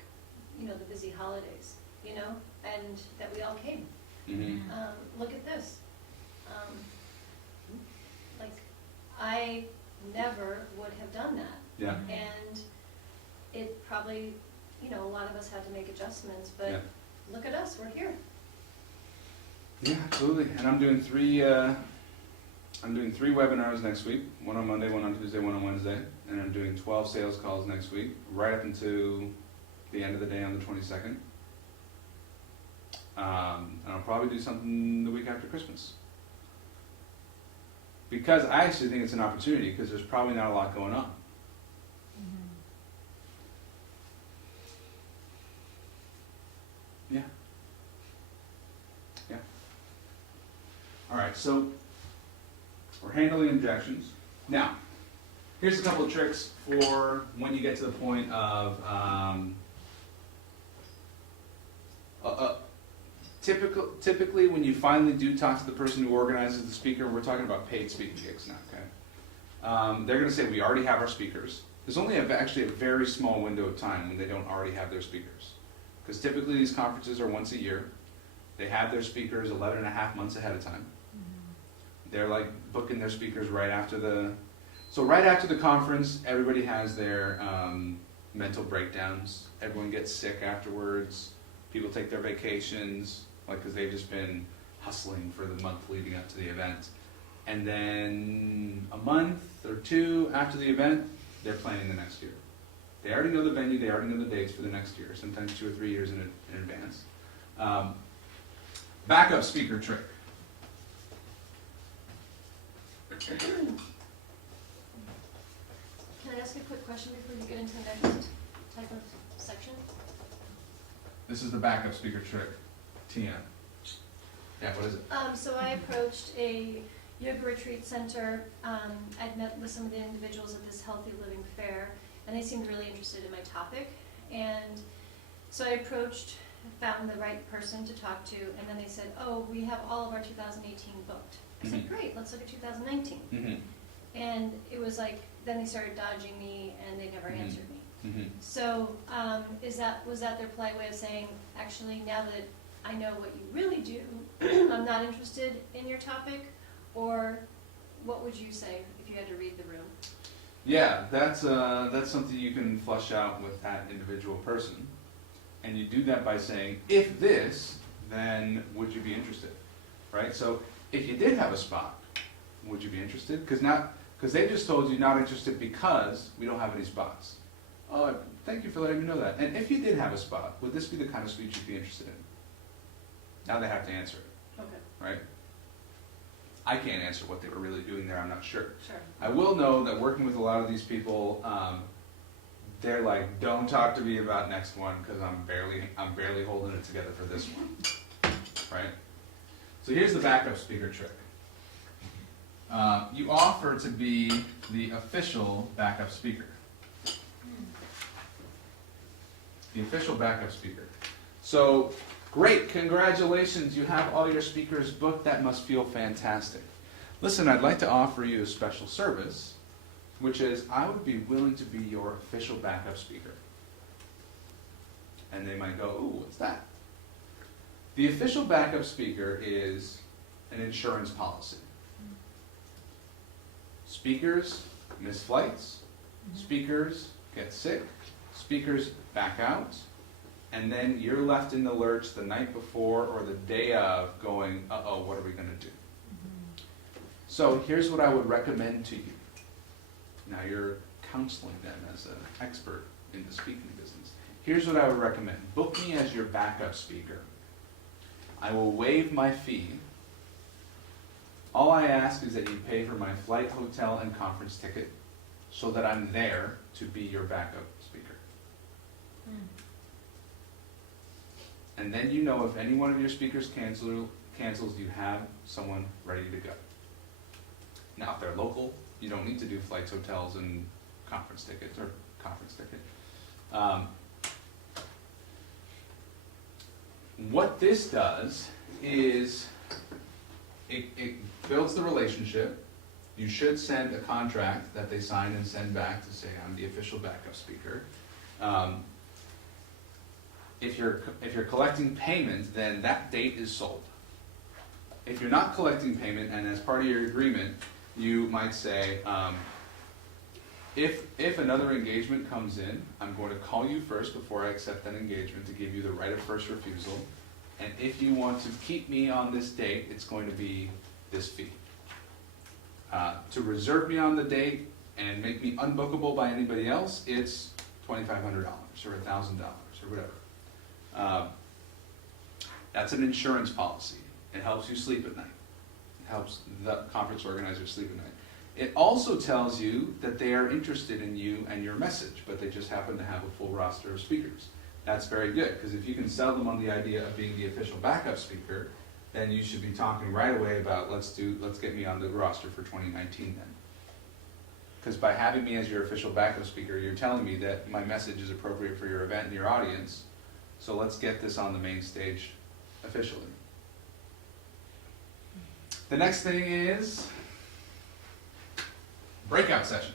you know, the busy holidays, you know, and that we all came. Mm-hmm. Look at this. Like, I never would have done that. Yeah. And it probably, you know, a lot of us had to make adjustments, but Yeah. look at us, we're here. Yeah, absolutely. And I'm doing three webinars next week. One on Monday, one on Tuesday, one on Wednesday. And I'm doing 12 sales calls next week, right up until the end of the day on the 22nd. And I'll probably do something the week after Christmas. Because I actually think it's an opportunity, because there's probably not a lot going on. Yeah. Yeah. All right, so we're handling objections. Now, here's a couple of tricks for when you get to the point of typically when you finally do talk to the person who organizes the speaker. We're talking about paid speaking gigs now, okay? They're going to say, we already have our speakers. There's only actually a very small window of time when they don't already have their speakers. Because typically these conferences are once a year. They have their speakers 11 and a half months ahead of time. They're like booking their speakers right after the conference, everybody has their mental breakdowns. Everyone gets sick afterwards. People take their vacations, like, because they've just been hustling for the month leading up to the event. And then a month or two after the event, they're planning the next year. They already know the venue, they already know the dates for the next year, sometimes 2 or 3 years in advance. Backup speaker trick. Can I ask a quick question before you get into the next type of section? This is the backup speaker trick. TM. Yeah, what is it? So I approached a yoga retreat center. I'd met with some of the individuals at this Healthy Living Fair, and they seemed really interested in my topic. And so I approached, found the right person to talk to, and then they said, oh, we have all of our 2018 booked. I said, great, let's look at 2019. Mm-hmm. And it was like, then they started dodging me, and they never answered me. Mm-hmm. So was that their polite way of saying, actually, now that I know what you really do, I'm not interested in your topic? Or what would you say if you had to read the room? Yeah, that's something you can flush out with that individual person. And you do that by saying, if this, then would you be interested? Right? So if you did have a spot, would you be interested? Because they just told you not interested because we don't have any spots. Oh, thank you for letting me know that. And if you did have a spot, would this be the kind of speech you'd be interested in? Now they have to answer it, Okay, right? I can't answer what they were really doing there, I'm not sure. sure. I will know that working with a lot of these people, they're like, don't talk to me about next one because I'm barely holding it together for this one, right? So here's the backup speaker trick. You offer to be the official backup speaker. The official backup speaker. So, great, congratulations, you have all your speakers booked, that must feel fantastic. listen, I'd like to offer you a special service, which is I would be willing to be your official backup speaker. And they might go, ooh, what's that? The official backup speaker is an insurance policy. Speakers miss flights, speakers get sick, speakers back out, and then you're left in the lurch the night before or the day of going, uh-oh, what are we going to do? So here's what I would recommend to you. Now you're counseling them as an expert in the speaking business. Here's what I would recommend. Book me as your backup speaker. I will waive my fee. All I ask is that you pay for my flight, hotel, and conference ticket so that I'm there to be your backup speaker. And then you know if any one of your speakers cancels, you have someone ready to go. Now, if they're local, you don't need to do flights, hotels, and conference tickets or conference ticket. What this does is it builds the relationship. You should send a contract that they sign and send back to say, I'm the official backup speaker. If you're collecting payment, then that date is sold. If you're not collecting payment, and as part of your agreement, you might say, if another engagement comes in, I'm going to call you first before I accept that engagement to give you the right of first refusal. And if you want to keep me on this date, it's going to be this fee. To reserve me on the date and make me unbookable by anybody else, it's $2,500 or $1,000 or whatever. That's an insurance policy. It helps you sleep at night. It helps the conference organizer sleep at night. It also tells you that they are interested in you and your message, but they just happen to have a full roster of speakers. That's very good, because if you can sell them on the idea of being the official backup speaker, then you should be talking right away about let's get me on the roster for 2019 then. Because by having me as your official backup speaker, you're telling me that my message is appropriate for your event and your audience, so let's get this on the main stage officially. The next thing is breakout session.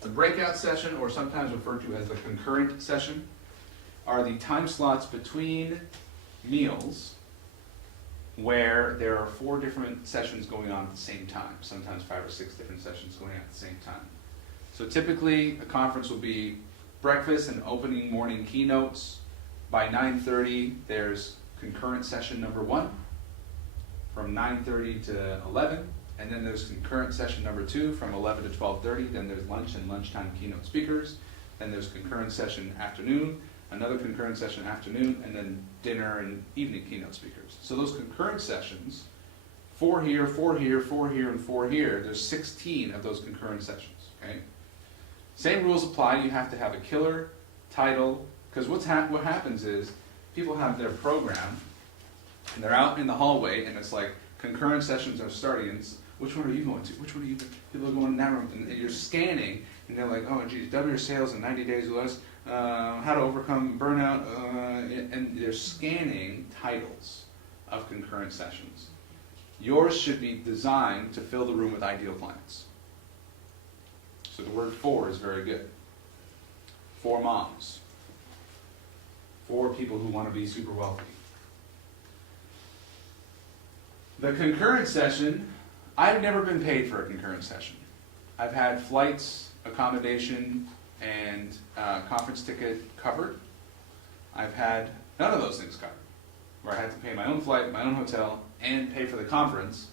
The breakout session, or sometimes referred to as the concurrent session, are the time slots between meals where there are 4 different sessions going on at the same time, sometimes 5 or 6 different sessions going on at the same time. So typically, a conference will be breakfast and opening morning keynotes. By 9:30, there's concurrent session number 1, from 9:30 to 11, and then there's concurrent session number 2, from 11 to 12:30. Then there's lunch and lunchtime keynote speakers. Then there's concurrent session afternoon, another concurrent session afternoon, and then dinner and evening keynote speakers. So those concurrent sessions, 4 here, 4 here, 4 here, and 4 here, there's 16 of those concurrent sessions, okay? Same rules apply. You have to have a killer title, because what happens is people have their program, and they're out in the hallway, and it's like concurrent sessions are starting, and it's, which one are you going to? Which one are you going to? People are going in that room, and you're scanning, and they're like, oh, geez, double your sales in 90 days or less, how to overcome burnout, and they're scanning titles of concurrent sessions. Yours should be designed to fill the room with ideal clients. So the word "for" is very good. 4 moms. 4 people who want to be super wealthy. The concurrent session, I've never been paid for a concurrent session. I've had flights, accommodation, and conference ticket covered. I've had none of those things covered, where I had to pay my own flight, my own hotel, and pay for the conference.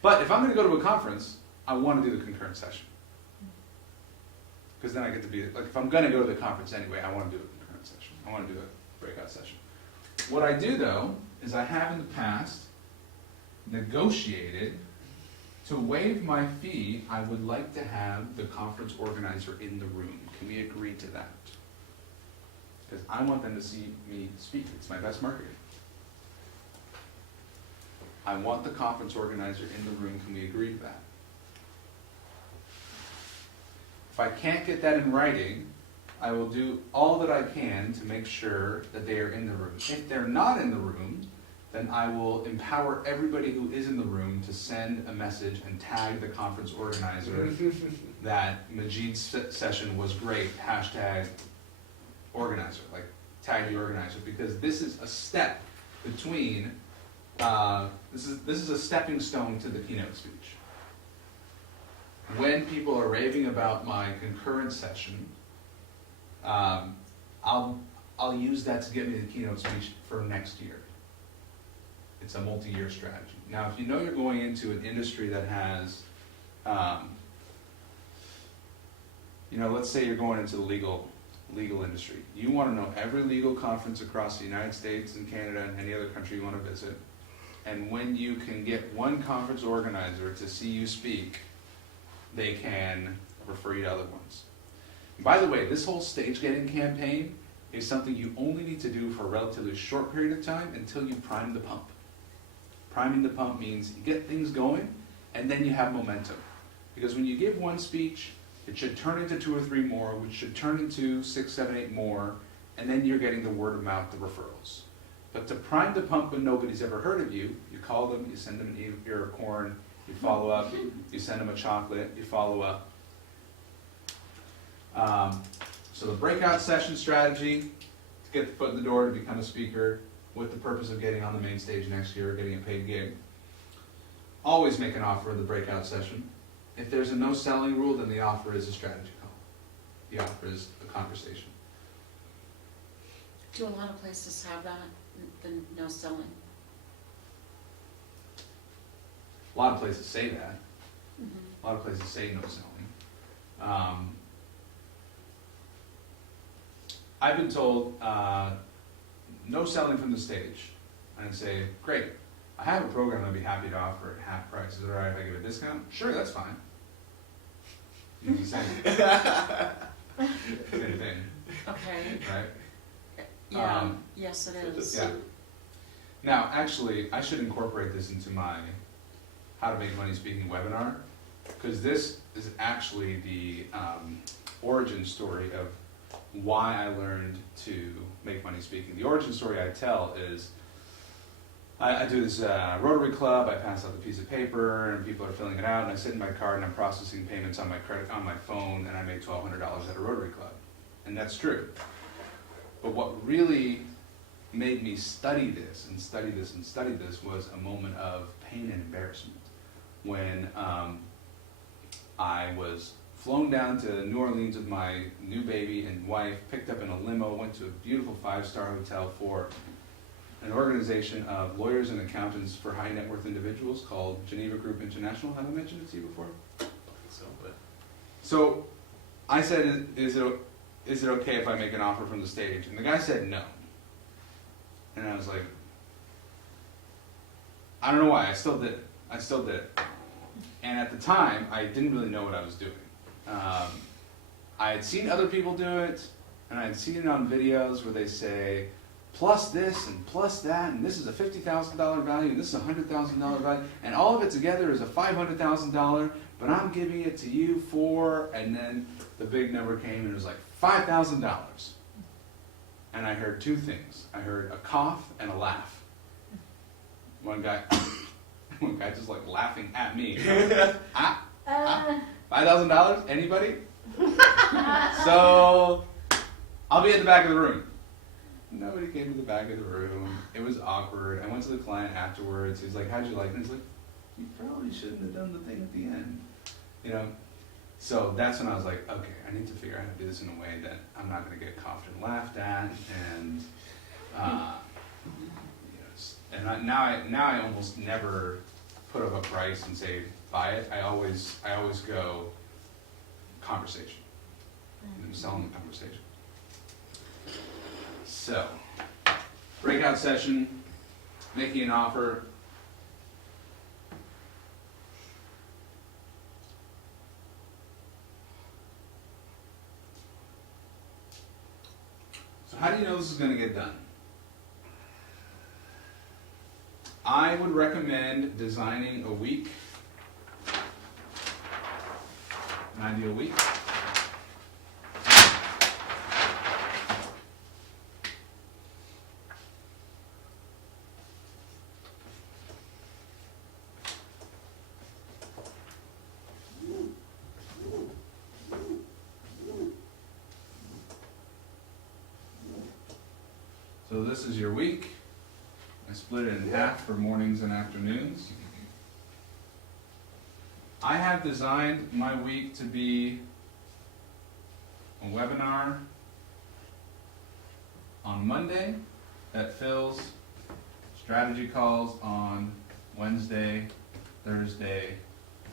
But if I'm going to go to a conference, I want to do the concurrent session. Because then I get to be, like, if I'm going to go to the conference anyway, I want to do a concurrent session. I want to do a breakout session. What I do, though, is I have in the past negotiated to waive my fee. I would like to have the conference organizer in the room. Can we agree to that? Because I want them to see me speak. It's my best marketing. I want the conference organizer in the room. Can we agree to that? If I can't get that in writing, I will do all that I can to make sure that they are in the room. If they're not in the room, then I will empower everybody who is in the room to send a message and tag the conference organizer that Majeed's session was great, #organizer, like tag the organizer, because this is a step between, this is a stepping stone to the keynote speech. When people are raving about my concurrent session, I'll use that to get me the keynote speech for next year. It's a multi-year strategy. Now, if you know you're going into an industry that has, let's say you're going into the legal industry. You want to know every legal conference across the United States and Canada and any other country you want to visit. And when you can get one conference organizer to see you speak, they can refer you to other ones. And by the way, this whole stage getting campaign is something you only need to do for a relatively short period of time until you prime the pump. Priming the pump means you get things going and then you have momentum. Because when you give one speech, it should turn into 2 or 3 more, which should turn into 6, 7, 8 more, and then you're getting the word of mouth, the referrals. But to prime the pump when nobody's ever heard of you, you call them, you send them an ear of corn, you follow up, you send them a chocolate, you follow up. So the breakout session strategy, to get the foot in the door to become a speaker with the purpose of getting on the main stage next year, getting a paid gig. Always make an offer in the breakout session. If there's a no selling rule, then the offer is a strategy call. The offer is a conversation. Do a lot of places have that, the no selling? A lot of places say that. Mm-hmm. A lot of places say no selling. I've been told no selling from the stage. And I say, great, I have a program I'd be happy to offer at half price. Is it alright if I give a discount? Sure, that's fine. It's the same. Same thing, Okay, right? yeah, yes it is. Yeah. Now, actually, I should incorporate this into my How to Make Money Speaking webinar, because this is actually the origin story of why I learned to make money speaking. The origin story I tell is, I do this Rotary Club, I pass out the piece of paper, and people are filling it out, and I sit in my car and I'm processing payments on my phone, and I make $1,200 at a Rotary Club. And that's true. But what really made me study this, and study this, and study this was a moment of pain and embarrassment. When I was flown down to New Orleans with my new baby and wife, picked up in a limo, went to a beautiful 5-star hotel for an organization of lawyers and accountants for high net worth individuals called Geneva Group International. Have I mentioned it to you before? So I said, is it okay if I make an offer from the stage? And the guy said no. And I was like, I don't know why, I still did it. And at the time, I didn't really know what I was doing. I had seen other people do it, and I had seen it on videos where they say, plus this and plus that, and this is a $50,000 value, and this is a $100,000 value, and all of it together is a $500,000, but I'm giving it to you for, and then the big number came, and it was like $5,000. And I heard 2 things. I heard a cough and a laugh. One guy just like laughing at me. $5,000? Anybody? So, I'll be at the back of the room. Nobody came to the back of the room. It was awkward. I went to the client afterwards. He was like, how'd you like it? And he's like, you probably shouldn't have done the thing at the end. You know? So that's when I was like, okay, I need to figure out how to do this in a way that I'm not going to get coughed and laughed at. And, now I almost never put up a price and say, buy it. I always go conversation. I'm selling the conversation. So, breakout session, making an offer. So how do you know this is going to get done? I would recommend designing a week, an ideal week. So this is your week. I split it in half for mornings and afternoons. I have designed my week to be a webinar on Monday that fills strategy calls on Wednesday, Thursday,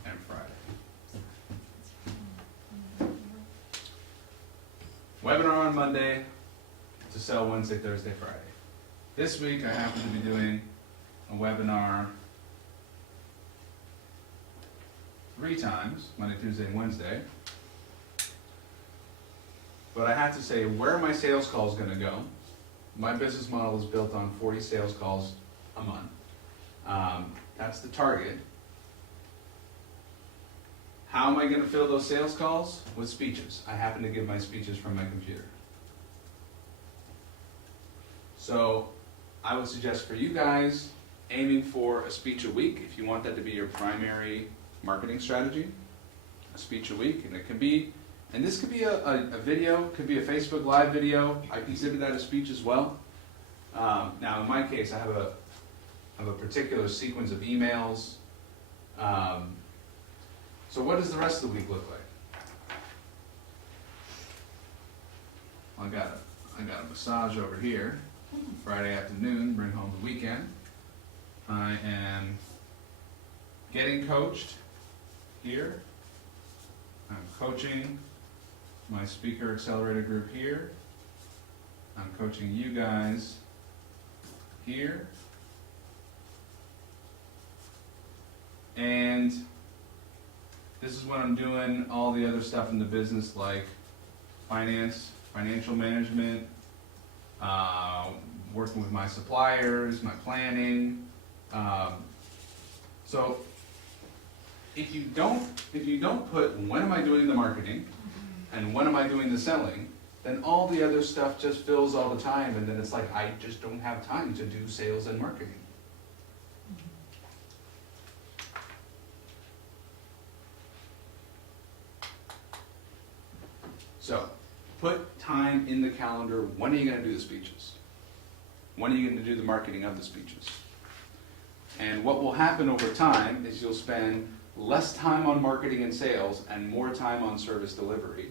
and Friday. Webinar on Monday to sell Wednesday, Thursday, Friday. This week I happen to be doing a webinar 3 times, Monday, Tuesday, and Wednesday. But I have to say, where are my sales calls going to go? My business model is built on 40 sales calls a month. That's the target. How am I going to fill those sales calls? With speeches. I happen to give my speeches from my computer. So I would suggest for you guys, aiming for a speech a week, if you want that to be your primary marketing strategy, a speech a week, and it can be, and this could be a video, could be a Facebook Live video. I consider that a speech as well. Now in my case, I have a particular sequence of emails. So what does the rest of the week look like? I got a massage over here, Friday afternoon, bring home the weekend. I am getting coached here. I'm coaching my speaker accelerator group here. I'm coaching you guys here. And this is when I'm doing all the other stuff in the business like finance, financial management, working with my suppliers, my planning. So if you don't put when am I doing the marketing and when am I doing the selling, then all the other stuff just fills all the time, and then it's like I just don't have time to do sales and marketing. So, put time in the calendar. When are you going to do the speeches? When are you going to do the marketing of the speeches? And what will happen over time is you'll spend less time on marketing and sales and more time on service delivery.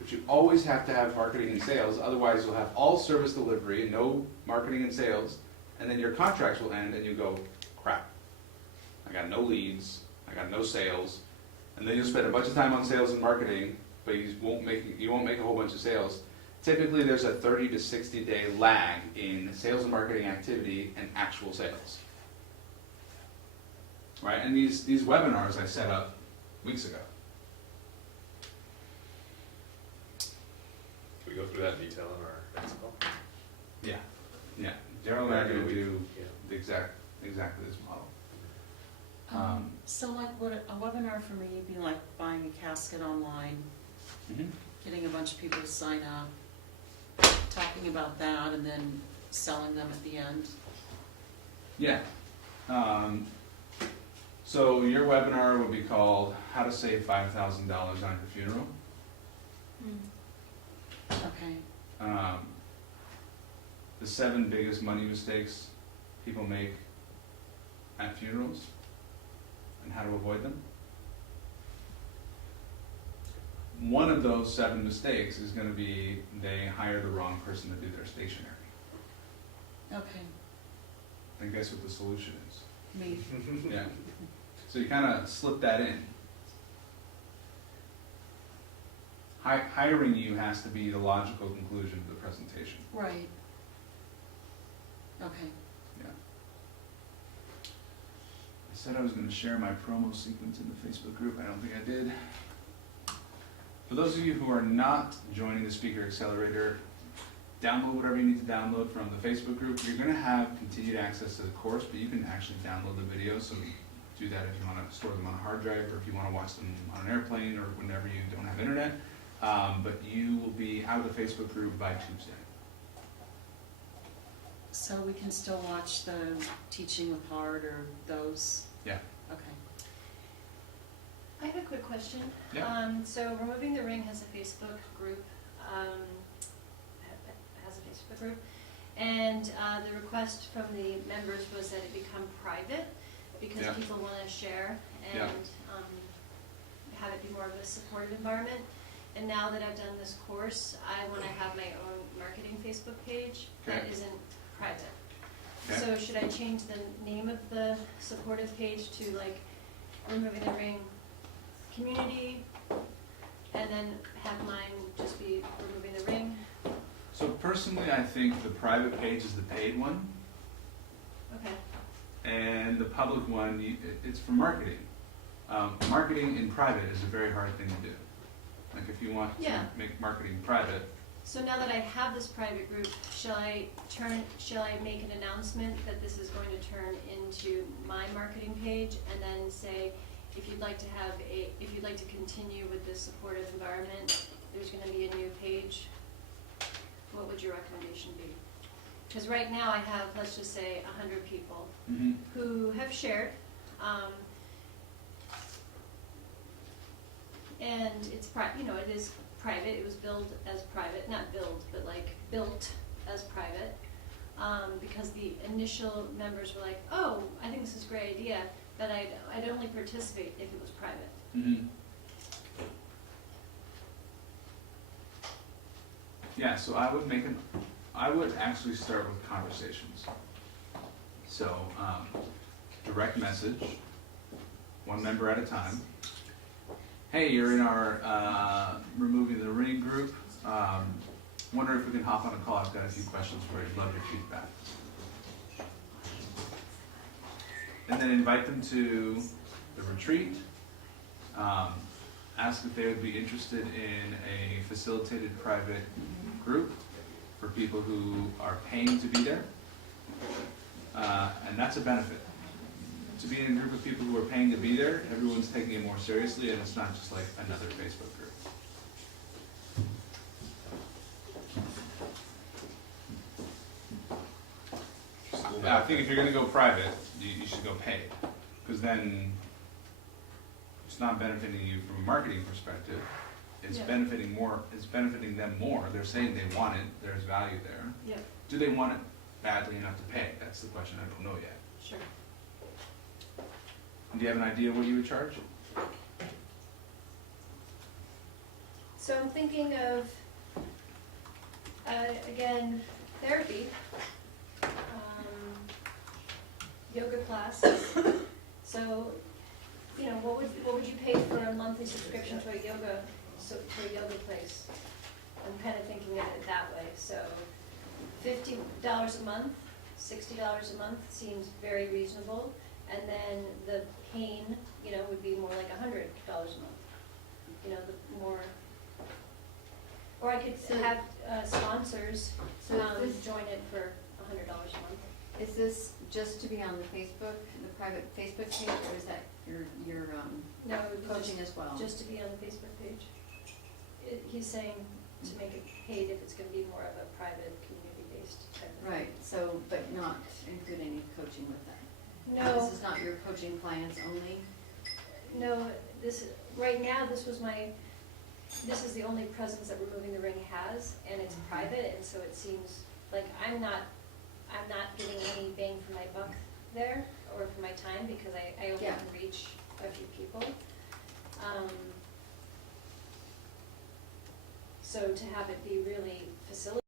But you always have to have marketing and sales, otherwise you'll have all service delivery and no marketing and sales, and then your contracts will end and you go, crap, I got no leads, I got no sales, and then you'll spend a bunch of time on sales and marketing, but you won't make a whole bunch of sales. Typically there's a 30 to 60 day lag in sales and marketing activity and actual sales. Right, and these webinars I set up weeks ago. Can we go through that in detail in our next call? Yeah. Daryl and I are going to do Yeah. exactly this model. So like would a webinar for me be like buying a casket online, getting a bunch of people to sign up, talking about that, and then selling them at the end? Yeah. So your webinar would be called How to Save $5,000 on Your Funeral. Okay. The 7 biggest money mistakes people make at funerals and how to avoid them. One of those 7 mistakes is going to be they hire the wrong person to do their stationery. Okay. And guess what the solution is? Me. Yeah. So you kind of slip that in. Hiring you has to be the logical conclusion of the presentation. Right. Okay. Yeah. I said I was going to share my promo sequence in the Facebook group. I don't think I did. For those of you who are not joining the Speaker Accelerator, download whatever you need to download from the Facebook group. You're going to have continued access to the course, but you can actually download the videos. So do that if you want to store them on a hard drive or if you want to watch them on an airplane or whenever you don't have internet. But you will be out of the Facebook group by Tuesday. So we can still watch the Teaching with Heart or those? Yeah. Okay. I have a quick question. Yeah. So Removing the Ring has a Facebook group, And the request from the members was that it become private, because Yeah. people want to share and Yeah. have it be more of a supportive environment. And now that I've done this course, I want to have my own marketing Facebook page that Okay. isn't private. Okay. So should I change the name of the supportive page to like Removing the Ring Community, and then have mine just be Removing the Ring? So personally, I think the private page is the paid one, Okay. and the public one, it's for marketing. Marketing in private is a very hard thing to do. Like if you want to Yeah. make marketing private, So now that I have this private group, shall I make an announcement that this is going to turn into my marketing page, and then say, if you'd like to continue with this supportive environment, there's gonna be a new page? What would your recommendation be? Because right now I have, let's just say, 100 people who have shared, and it's it is private. It was billed as private, not billed, but like built as private, because the initial members were like, "Oh, I think this is a great idea," but I'd only participate if it was private. Yeah, so I would actually start with conversations. So, direct message, one member at a time. Hey, you're in our Removing the Ring group. Wonder if we can hop on a call. I've got a few questions for you. Love your feedback. And then invite them to the retreat. Ask if they would be interested in a facilitated private group for people who are paying to be there. And that's a benefit. To be in a group of people who are paying to be there, everyone's taking it more seriously, and it's not just like another Facebook group. I think if you're gonna go private, you should go paid, because then it's not benefiting you from a marketing perspective. It's Yeah. benefiting them more. They're saying they want it, there's value there. Yep, Do they want it badly enough to pay? That's the question I don't know yet. sure. Do you have an idea what you would charge? So I'm thinking of, again, therapy, yoga classes. So, what would you pay for a monthly subscription to a yoga place? I'm kind of thinking of it that way. So, $50 a month, $60 a month seems very reasonable, and then the pain, would be more like $100 a month. The more. Or I could have sponsors So is this- join it for $100 a month. Is this just to be on the Facebook, the private Facebook page, or is that your No, coaching as well? just to be on the Facebook page. He's saying to make it paid if it's going to be more of a private, community-based type of thing. Right, so, but not include any coaching with that? No, This is not your coaching clients only? no, right now, this is the only presence that Removing the Ring has, and it's private, and so it seems like I'm not getting any bang for my buck there, or for my time, because I only Yeah. can reach a few people. So to have it be really facilitated